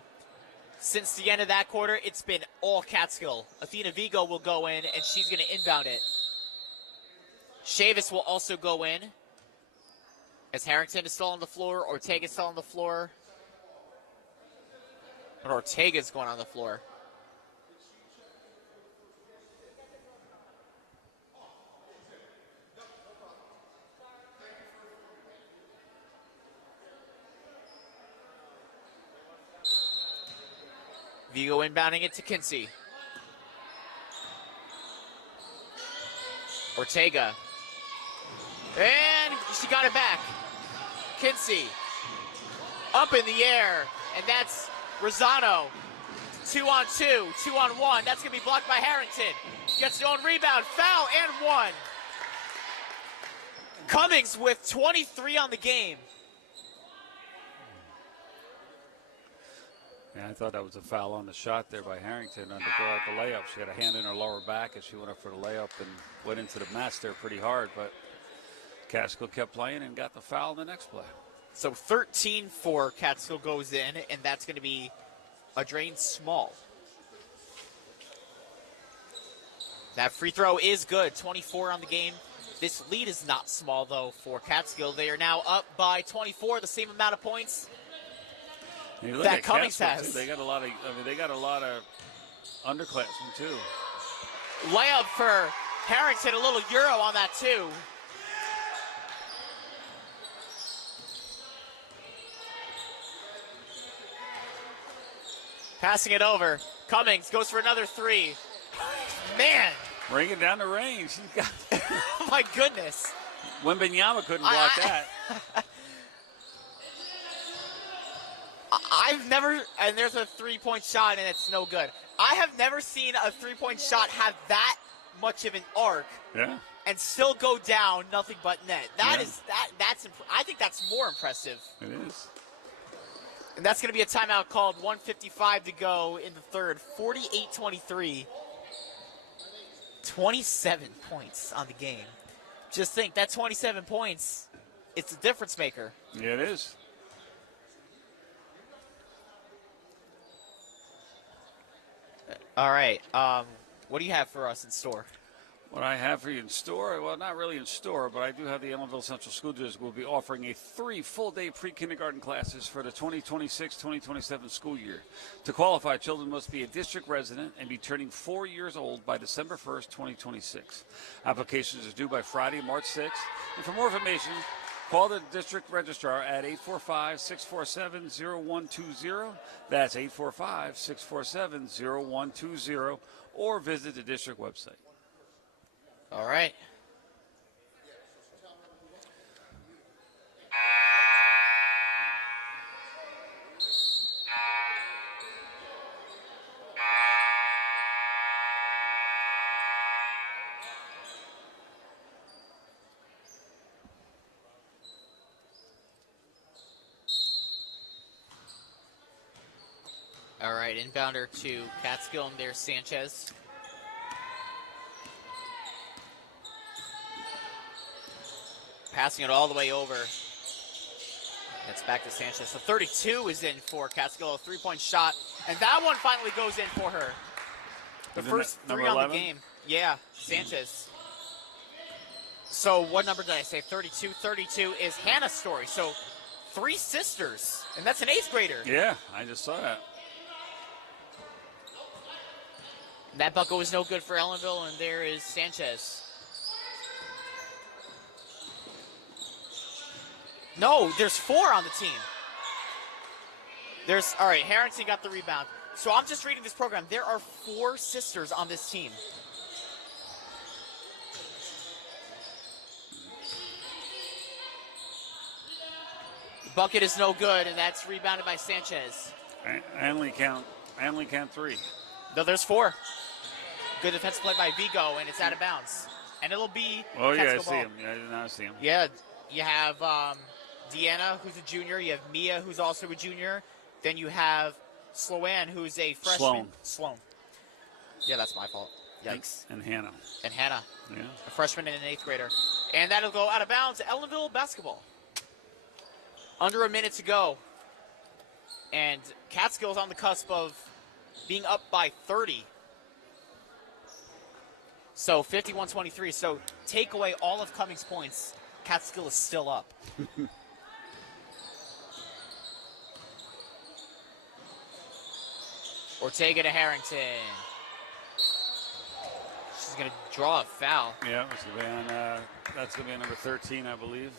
Since the end of that quarter, it's been all Catskill. Athena Vigo will go in, and she's going to inbound it. Chavis will also go in, as Harrington is still on the floor. Ortega's still on the floor. But Ortega's going on the floor. Vigo inbounding it to Kinsey. Ortega. And she got it back. Kinsey. Up in the air. And that's Rosano. 2-on-2. 2-on-1. That's going to be blocked by Harrington. Gets the own rebound. Foul and one. Cummings with 23 on the game. Yeah, I thought that was a foul on the shot there by Harrington on the go out the layup. She had a hand in her lower back as she went up for the layup and went into the mats there pretty hard. But Catskill kept playing and got the foul in the next play. So 13 for Catskill goes in, and that's going to be a drain small. That free throw is good, 24 on the game. This lead is not small, though, for Catskill. They are now up by 24, the same amount of points that Cummings has. Too. They got a lot of. They got a lot of underclassmen too. Layup for Harrington, a little euro on that too. Passing it over. Cummings goes for another three. Man. Bring it down the range. She's got. My goodness. Wembenyama couldn't block that. I've never, and there's a three-point shot, and it's no good. I have never seen a three-point shot have that much of an arc, and still go down nothing but net. That's I think that's more impressive. It is. And that's going to be a timeout called. 1:55 to go in the third. 48-23. 27 points on the game. Just think, that 27 points, it's a difference maker. Yeah, it is. All right. What do you have for us in store? What I have for you in store, well, not really in store, but I do have the Ellenville Central School District will be offering a 3 full-day pre-kindergarten classes for the 2026-2027 school year. To qualify, children must be a district resident and be turning 4 years old by December 1st, 2026. Applications are due by Friday, March 6th. And for more information, call the district registrar at 845-647-0120. That's 845-647-0120, or visit the district website. All right. All right, inbounder to Catskill, and there's Sanchez. Passing it all the way over. It's back to Sanchez. So 32 is in for Catskill, a three-point shot. And that one finally goes in for her. The first three on the game. Yeah, Sanchez. So what number did I say? 32. 32 is Hannah Story. So 3 sisters, and that's an 8th grader. Yeah, I just saw that. That bucket was no good for Ellenville, and there is Sanchez. No, there's 4 on the team. All right, Harrington got the rebound. So I'm just reading this program. There are 4 sisters on this team. The bucket is no good, and that's rebounded by Sanchez. I only count 3. No, there's 4. Good defensive play by Vigo, and it's out of bounds. And it'll be Oh, yeah, I Catskill see ball. him. Yeah, I did not see him. Yeah, you have Deanna, who's a junior. You have Mia, who's also a junior. Then you have Sloan, who's a freshman. Sloan. Yeah, that's my fault. Yikes. And Hannah. And Hannah, Yeah. a freshman and an 8th grader. And that'll go out of bounds. Ellenville basketball. Under a minute to go. And Catskill's on the cusp of being up by 30. So 51-23. So take away all of Cummings' points. Catskill is still up. Ortega to Harrington. She's going to draw a foul. Yeah, that's going to be number 13, I believe.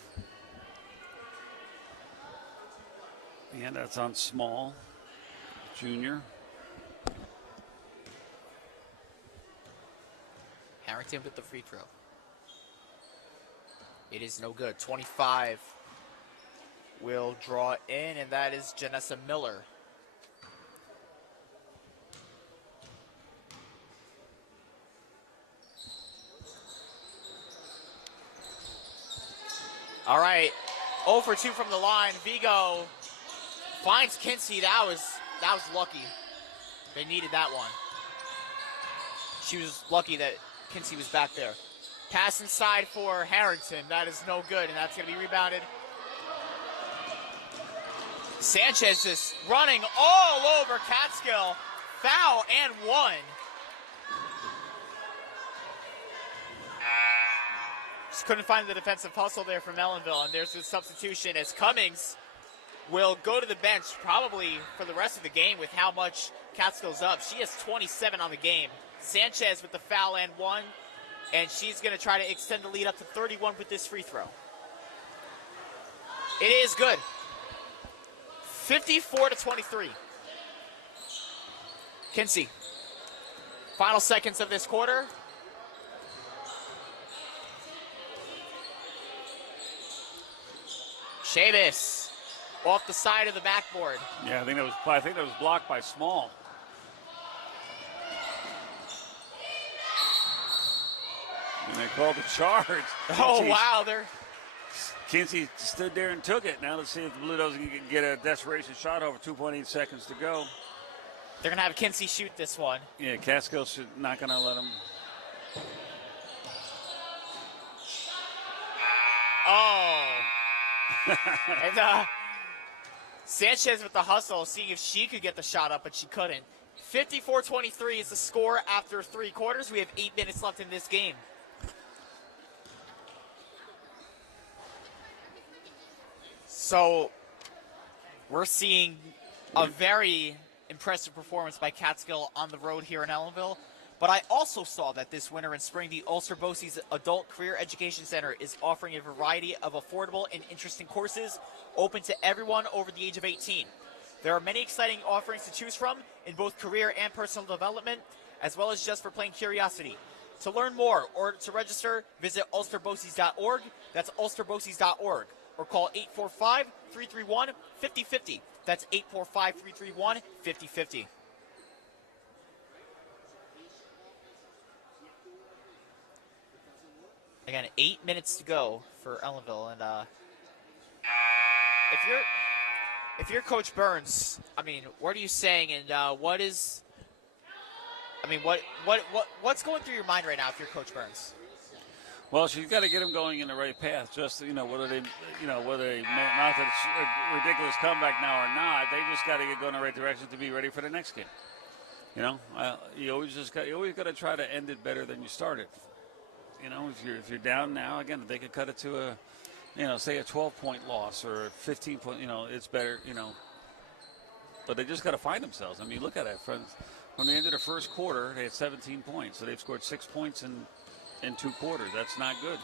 Yeah, that's on Small, junior. Harrington with the free throw. It is no good. 25 will draw in, and that is Janessa Miller. All right, 0 for 2 from the line. Vigo finds Kinsey. That was lucky. They needed that one. She was lucky that Kinsey was back there. Pass inside for Harrington. That is no good, and that's going to be rebounded. Sanchez just running all over Catskill. Foul and 1. Just couldn't find the defensive hustle there from Ellenville, and there's a substitution as Cummings will go to the bench probably for the rest of the game with how much Catskill's up. She has 27 on the game. Sanchez with the foul and 1, and she's going to try to extend the lead up to 31 with this free throw. It is good. 54-23. Kinsey. Final seconds of this quarter. Chavis off the side of the backboard. Yeah, I think that was blocked by Small. And they called the charge. Oh, wow. Kinsey stood there and took it. Now let's see if the Blue Devils can get a desperation shot over 2.8 seconds to go. They're going to have Kinsey shoot this one. Yeah, Catskill not going to let him. Oh. And Sanchez with the hustle, seeing if she could get the shot up, but she couldn't. 54-23 is the score after 3 quarters. We have 8 minutes left in this game. So we're seeing a very impressive performance by Catskill on the road here in Ellenville. But I also saw that this winter and spring, the Ulster BOCES Adult Career Education Center is offering a variety of affordable and interesting courses open to everyone over the age of 18. There are many exciting offerings to choose from in both career and personal development, as well as just for plain curiosity. To learn more or to register, visit ulsterboces.org. That's ulsterboces.org. Or call 845-331-5050. That's 845-331-5050. Again, 8 minutes to go for Ellenville, and if you're Coach Burns, I mean, what are you saying, and what's going through your mind right now if you're Coach Burns? Well, she's got to get them going in the right path. Just whether they not that it's a ridiculous comeback now or not, they just got to get going in the right direction to be ready for the next game. You always got to try to end it better than you started. If you're down now, again, if they could cut it to say a 12-point loss or a 15-point, it's better, But they just got to find themselves. I mean, look at it. From the end of the first quarter, they had 17 points. So they've scored 6 points in 2 quarters. That's not good.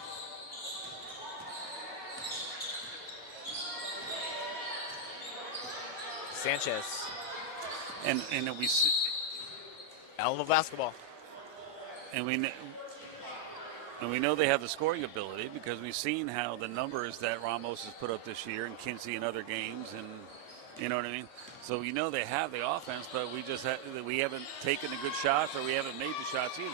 Sanchez. And we Alamo basketball. And we know they have the scoring ability because we've seen how the numbers that Ramos has put up this year and Kinsey in other games, and you know what I mean. So we know they have the offense, but we haven't taken the good shots, or we haven't made the shots either.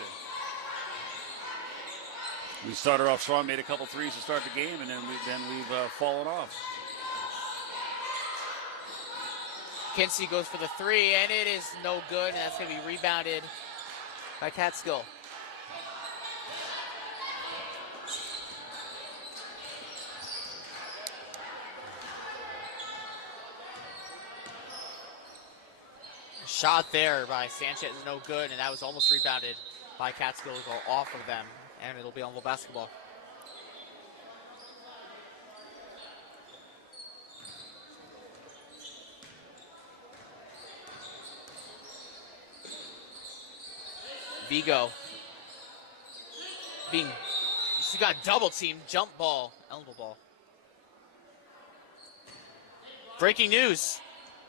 We started off strong, made a couple threes to start the game, and then we've fallen off. Kinsey goes for the 3, and it is no good, and that's going to be rebounded by Catskill. Shot there by Sanchez is no good, and that was almost rebounded by Catskill to go off of them, and it'll be on the basketball. Vigo she got double teamed, jump ball, elbow ball. Breaking news.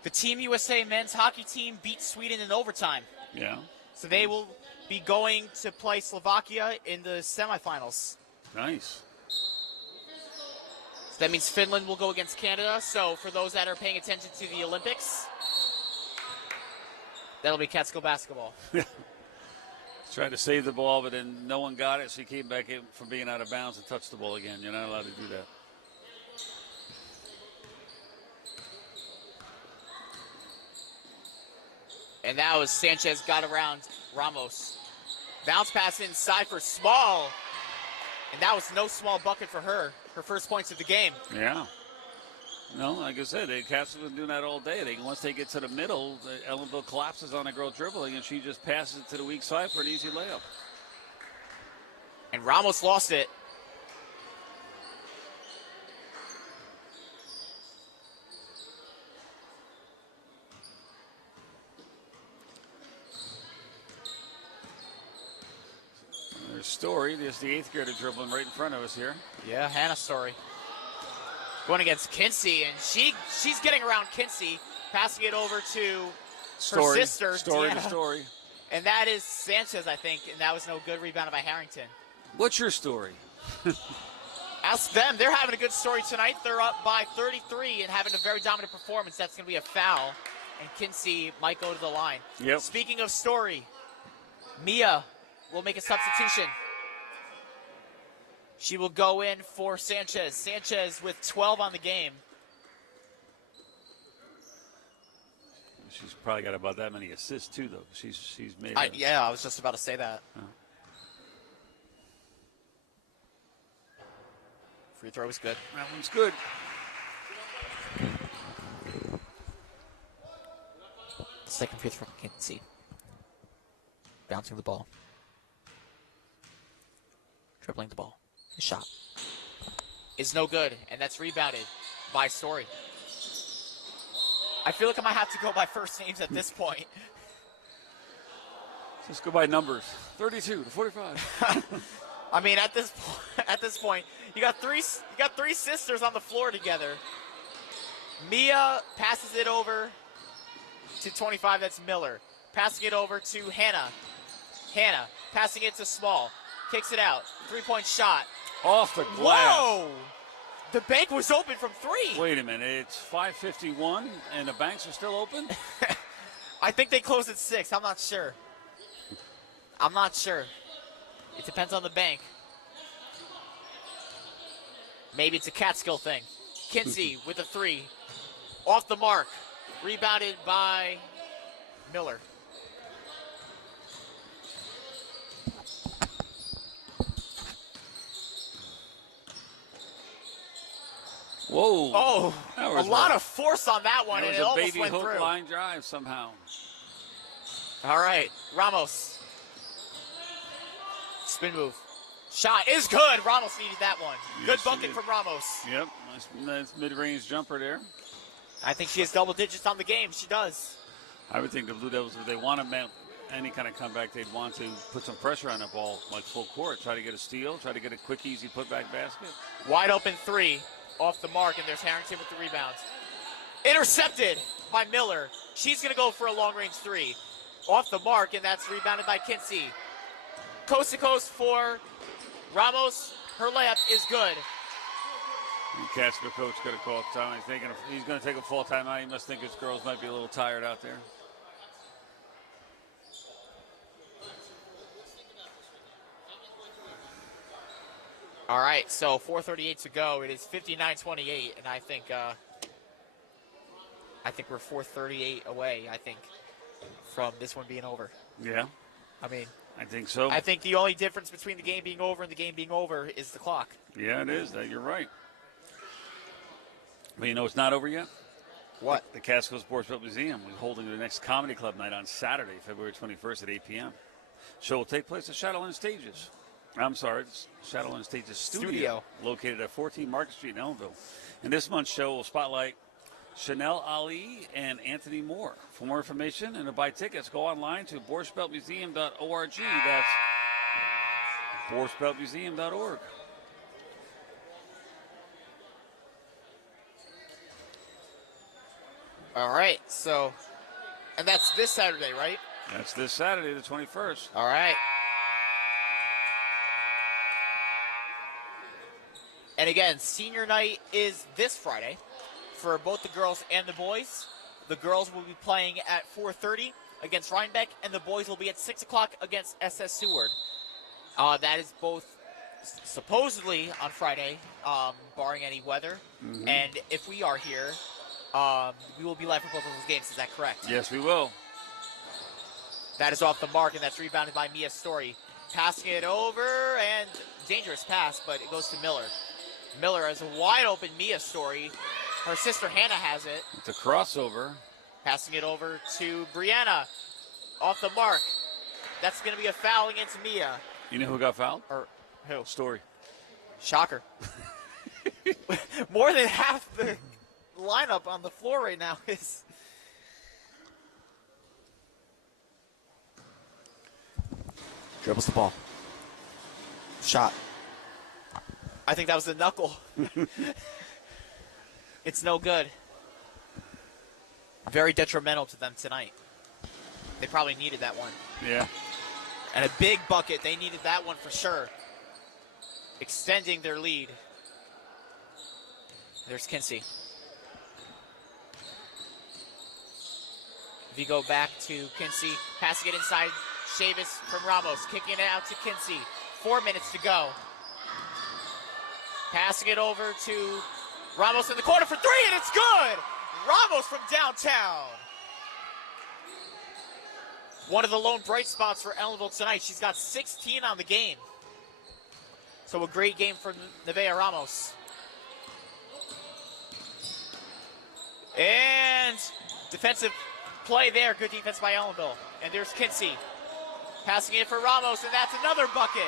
The Team USA men's hockey team beat Sweden in overtime. Yeah. So they will be going to play Slovakia in the semifinals. Nice. So that means Finland will go against Canada. So for those that are paying attention to the Olympics, that'll be Catskill basketball. Tried to save the ball, but then no one got it, so he came back in from being out of bounds and touched the ball again. You're not allowed to do that. And that was Sanchez got around Ramos. Bounce pass inside for Small. And that was no small bucket for her. Her first points of the game. Yeah. No, like I said, Castle's been doing that all day. Once they get to the middle, Ellenville collapses on a girl dribbling, and she just passes it to the weak side for an easy layup. And Ramos lost it. There's Story, just the 8th grader dribbling right in front of us here. Yeah, Hannah Story. Going against Kinsey, and she's getting around Kinsey, passing it over to her sister, Story Deanna. to Story. And that is Sanchez, I think, and that was no good. Rebounded by Harrington. What's your story? Ask them. They're having a good story tonight. They're up by 33 and having a very dominant performance. That's going to be a foul, and Kinsey might go to the line. Yep. Speaking of Story, Mia will make a substitution. She will go in for Sanchez. Sanchez with 12 on the game. She's probably got about that many assists too, though. She's made. Yeah, I was just about to say that. Free throw was good. That one's good. Second free throw from Kinsey. Bouncing the ball. Dribbling the ball. The shot is no good, and that's rebounded by Story. I feel like I might have to go by first names at this point. Let's go by numbers. 32 to 45. I mean, at this point, you got three sisters on the floor together. Mia passes it over to 25. That's Miller. Passing it over to Hannah. Hannah passing it to Small. Kicks it out. 3-point shot. Off the glass. Whoa! The bank was open from 3. Wait a minute. It's 5:51 and the banks are still open? I think they closed at 6. I'm not sure. It depends on the bank. Maybe it's a Catskill thing. Kinsey with a 3. Off the mark. Rebounded by Miller. Whoa. Oh, a lot of force on that one, and it almost went through. That was a baby hook line drive somehow. All right, Ramos. Spin move. Shot is good. Ramos needed that one. Good Yes, bucket from Ramos. Yep, nice mid-range jumper there. I think she has double digits on the game. She does. I would think the Blue Devils, if they want to mount any kind of comeback, they'd want to put some pressure on the ball, like full court. Try to get a steal, try to get a quick, easy putback basket. Wide open three off the mark, and there's Harrington with the rebound. Intercepted by Miller. She's going to go for a long-range three. Off the mark, and that's rebounded by Kinsey. Coast to coast for Ramos. Her layup is good. The Catskill coach got a call time. He's going to take a full timeout. He must think his girls might be a little tired out there. All right, so 4:38 to go. It is 59-28, and I think we're 4:38 away. I think from this one being over. Yeah, I mean, I think so. I think the only difference between the game being over and the game being over is the clock. Yeah, it is. You're right. But you know it's not over yet? What? The Catskill Sports Book Museum is holding the next comedy club night on Saturday, February 21st at 8 p.m. Show will take place at Shadowland Stages. I'm sorry, it's Shadowland Stages Studio, located at 14 Market Street in Ellenville. And this month's show will spotlight Chanel Ali and Anthony Moore. For more information and to buy tickets, go online to borschtbeltmuseum.org. That's borschtbeltmuseum.org. All right, so, and that's this Saturday, right? That's this Saturday, the 21st. All right. And again, senior night is this Friday for both the girls and the boys. The girls will be playing at 4:30 against Rhinebeck, and the boys will be at 6 o'clock against SS Seward. That is both supposedly on Friday, barring any weather. Mm-hmm. And if we are here, we will be live for both of those games. Is that correct? Yes, we will. That is off the mark, and that's rebounded by Mia Story. Passing it over, and dangerous pass, but it goes to Miller. Miller has a wide open Mia Story. Her sister Hannah has it. It's a crossover. Passing it over to Brianna. Off the mark. That's going to be a foul against Mia. You know who got fouled? Or who? Story. Shocker. More than half the lineup on the floor right now is... Dribbles the ball. Shot. I think that was the knuckle. It's no good. Very detrimental to them tonight. They probably needed that one. Yeah. And a big bucket. They needed that one for sure. Extending their lead. There's Kinsey. If you go back to Kinsey, passing it inside. Chavis from Ramos, kicking it out to Kinsey. 4 minutes to go. Passing it over to Ramos in the corner for three, and it's good! Ramos from downtown. One of the lone bright spots for Ellenville tonight. She's got 16 on the game. So a great game for Nevaeh Ramos. And defensive play there. Good defense by Ellenville. And there's Kinsey. Passing it for Ramos, and that's another bucket.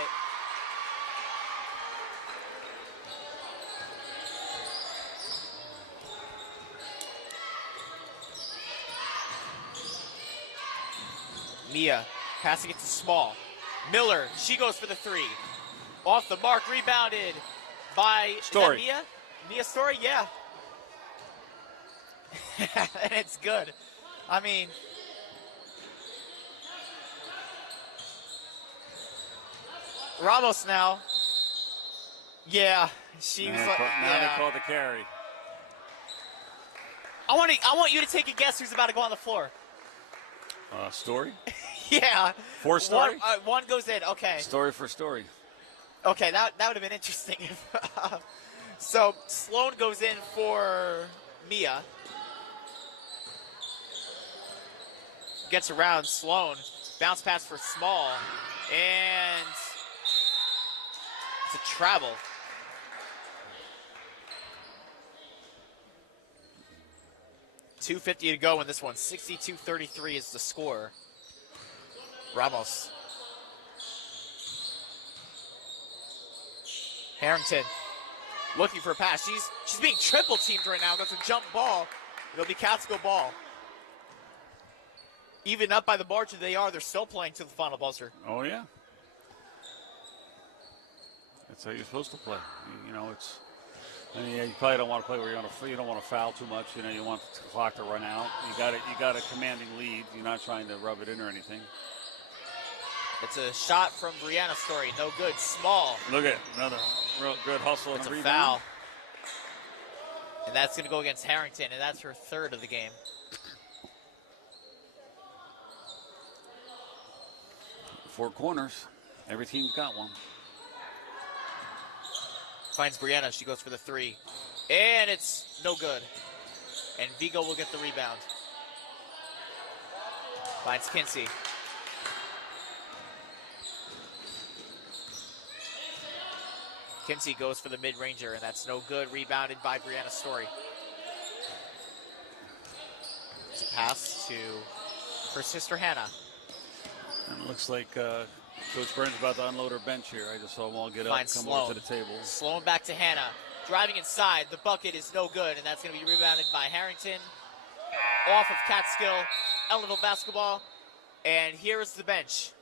Mia passing it to Small. Miller, she goes for the three. Off the mark, rebounded by Story. Is that Mia? Mia Story, yeah. And it's good. I mean, Ramos now. Yeah, she was like, now they call the carry. I want you to take a guess who's about to go on the floor. Story? Yeah. For Story? One goes in. Okay. Story for Story. Okay, that would have been interesting. So Sloan goes in for Mia. Gets around Sloan. Bounce pass for Small. And it's a travel. .250 to go in this one. 62-33 is the score. Harrington looking for a pass. She's being triple teamed right now. That's a jump ball. It'll be Catskill ball. Even up by the margin they're still playing to the final buzzer. Oh, yeah. That's how you're supposed to play. You know, you probably don't want to play where you don't want to foul too much. You know, you want the clock to run out. You got a commanding lead. You're not trying to rub it in or anything. It's a shot from Brianna Story. No good. Small. Look at another real good hustle and it's a rebound. Foul. And that's going to go against Harrington, and that's her third of the game. Four corners. Every team's got one. Finds Brianna. She goes for the three. And it's no good. And Vigo will get the rebound. Finds Kinsey. Kinsey goes for the mid-ranger, and that's no good. Rebounded by Brianna Story. It's a pass to her sister Hannah. And it looks like Coach Burns about to unload her bench here. I just saw them all get up, come over to the table. Sloan back to Hannah. Driving inside. The bucket is no good, and that's going to be rebounded by Harrington. Off of Catskill. Ellenville basketball. And here is the bench.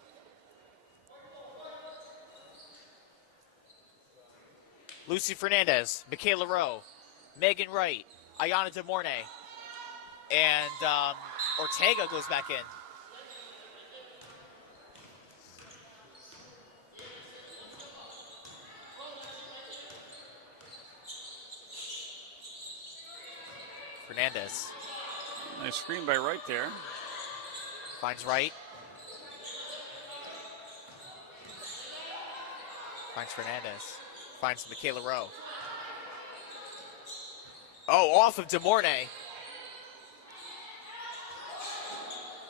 Lucy Fernandez, Michaela Rowe, Megan Wright, Ayana DeMornay, and Ortega goes back in. Fernandez. Nice screen by Wright there. Finds Wright. Finds Fernandez. Finds Michaela Rowe. Oh, off of DeMornay.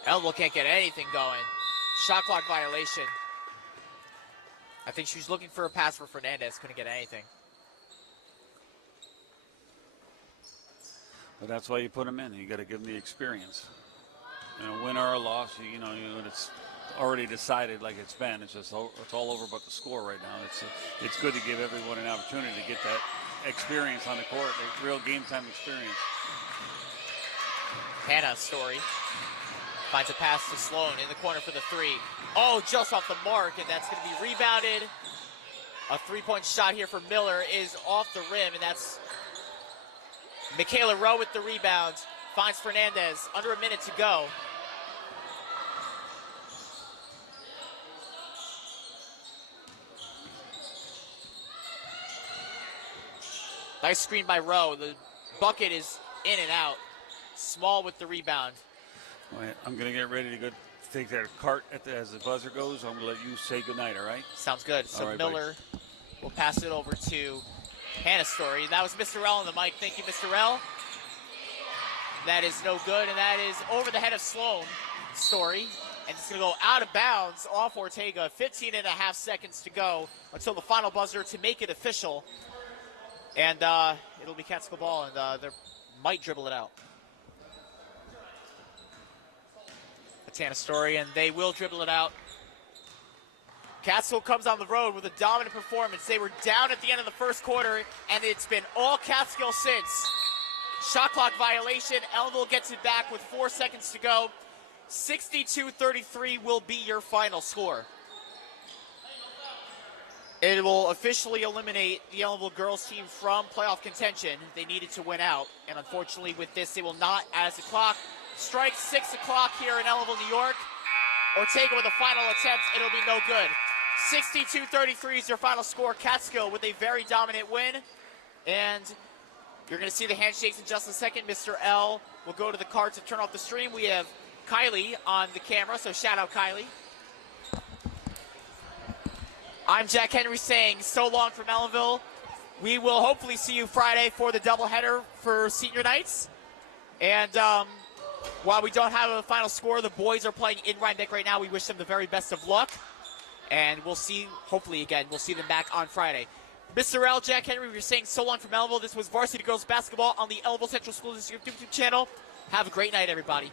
Elmo can't get anything going. Shot clock violation. I think she was looking for a pass for Fernandez. Couldn't get anything. But that's why you put them in. You got to give them the experience. You know, win or a loss, you know, it's already decided like it's been. It's just it's all over but the score right now. It's good to give everyone an opportunity to get that experience on the court, the real game time experience. Hannah Story finds a pass to Sloan in the corner for the three. Oh, just off the mark, and that's going to be rebounded. A three-point shot here for Miller is off the rim, and that's Michaela Rowe with the rebound. Finds Fernandez. Under a minute to go. Nice screen by Rowe. The bucket is in and out. Small with the rebound. All right, I'm going to get ready to go take that cart as the buzzer goes. I'm going to let you say goodnight, all right? Sounds good. So right, Miller will pass it over to Hannah Story. That was Mr. L on the mic. Thank you, Mr. L. That is no good, and that is over the head of Sloan Story. And it's going to go out of bounds off Ortega. 15 and a half seconds to go until the final buzzer to make it official. And it'll be Catskill ball, and they might dribble it out. That's Hannah Story, and they will dribble it out. Catskill comes on the road with a dominant performance. They were down at the end of the first quarter, and it's been all Catskill since. Shot clock violation. Ellenville gets it back with 4 seconds to go. 62-33 will be your final score. It will officially eliminate the Ellenville girls team from playoff contention. They needed to win out, and unfortunately with this, they will not, as the clock strikes 6 o'clock here in Ellenville, New York. Ortega with a final attempt, it'll be no good. 62-33 is your final score. Catskill with a very dominant win, and you're going to see the handshakes in just a second. Mr. L will go to the card to turn off the stream. We have Kylie on the camera, so shout out Kylie. I'm Jack Henry saying so long from Ellenville. We will hopefully see you Friday for the doubleheader for senior nights. And while we don't have a final score, the boys are playing in Rhinebeck right now. We wish them the very best of luck. And we'll see, hopefully again, we'll see them back on Friday. Mr. L, Jack Henry, we're saying so long from Ellenville. This was Varsity Girls Basketball on the Ellenville Central School District YouTube channel. Have a great night, everybody.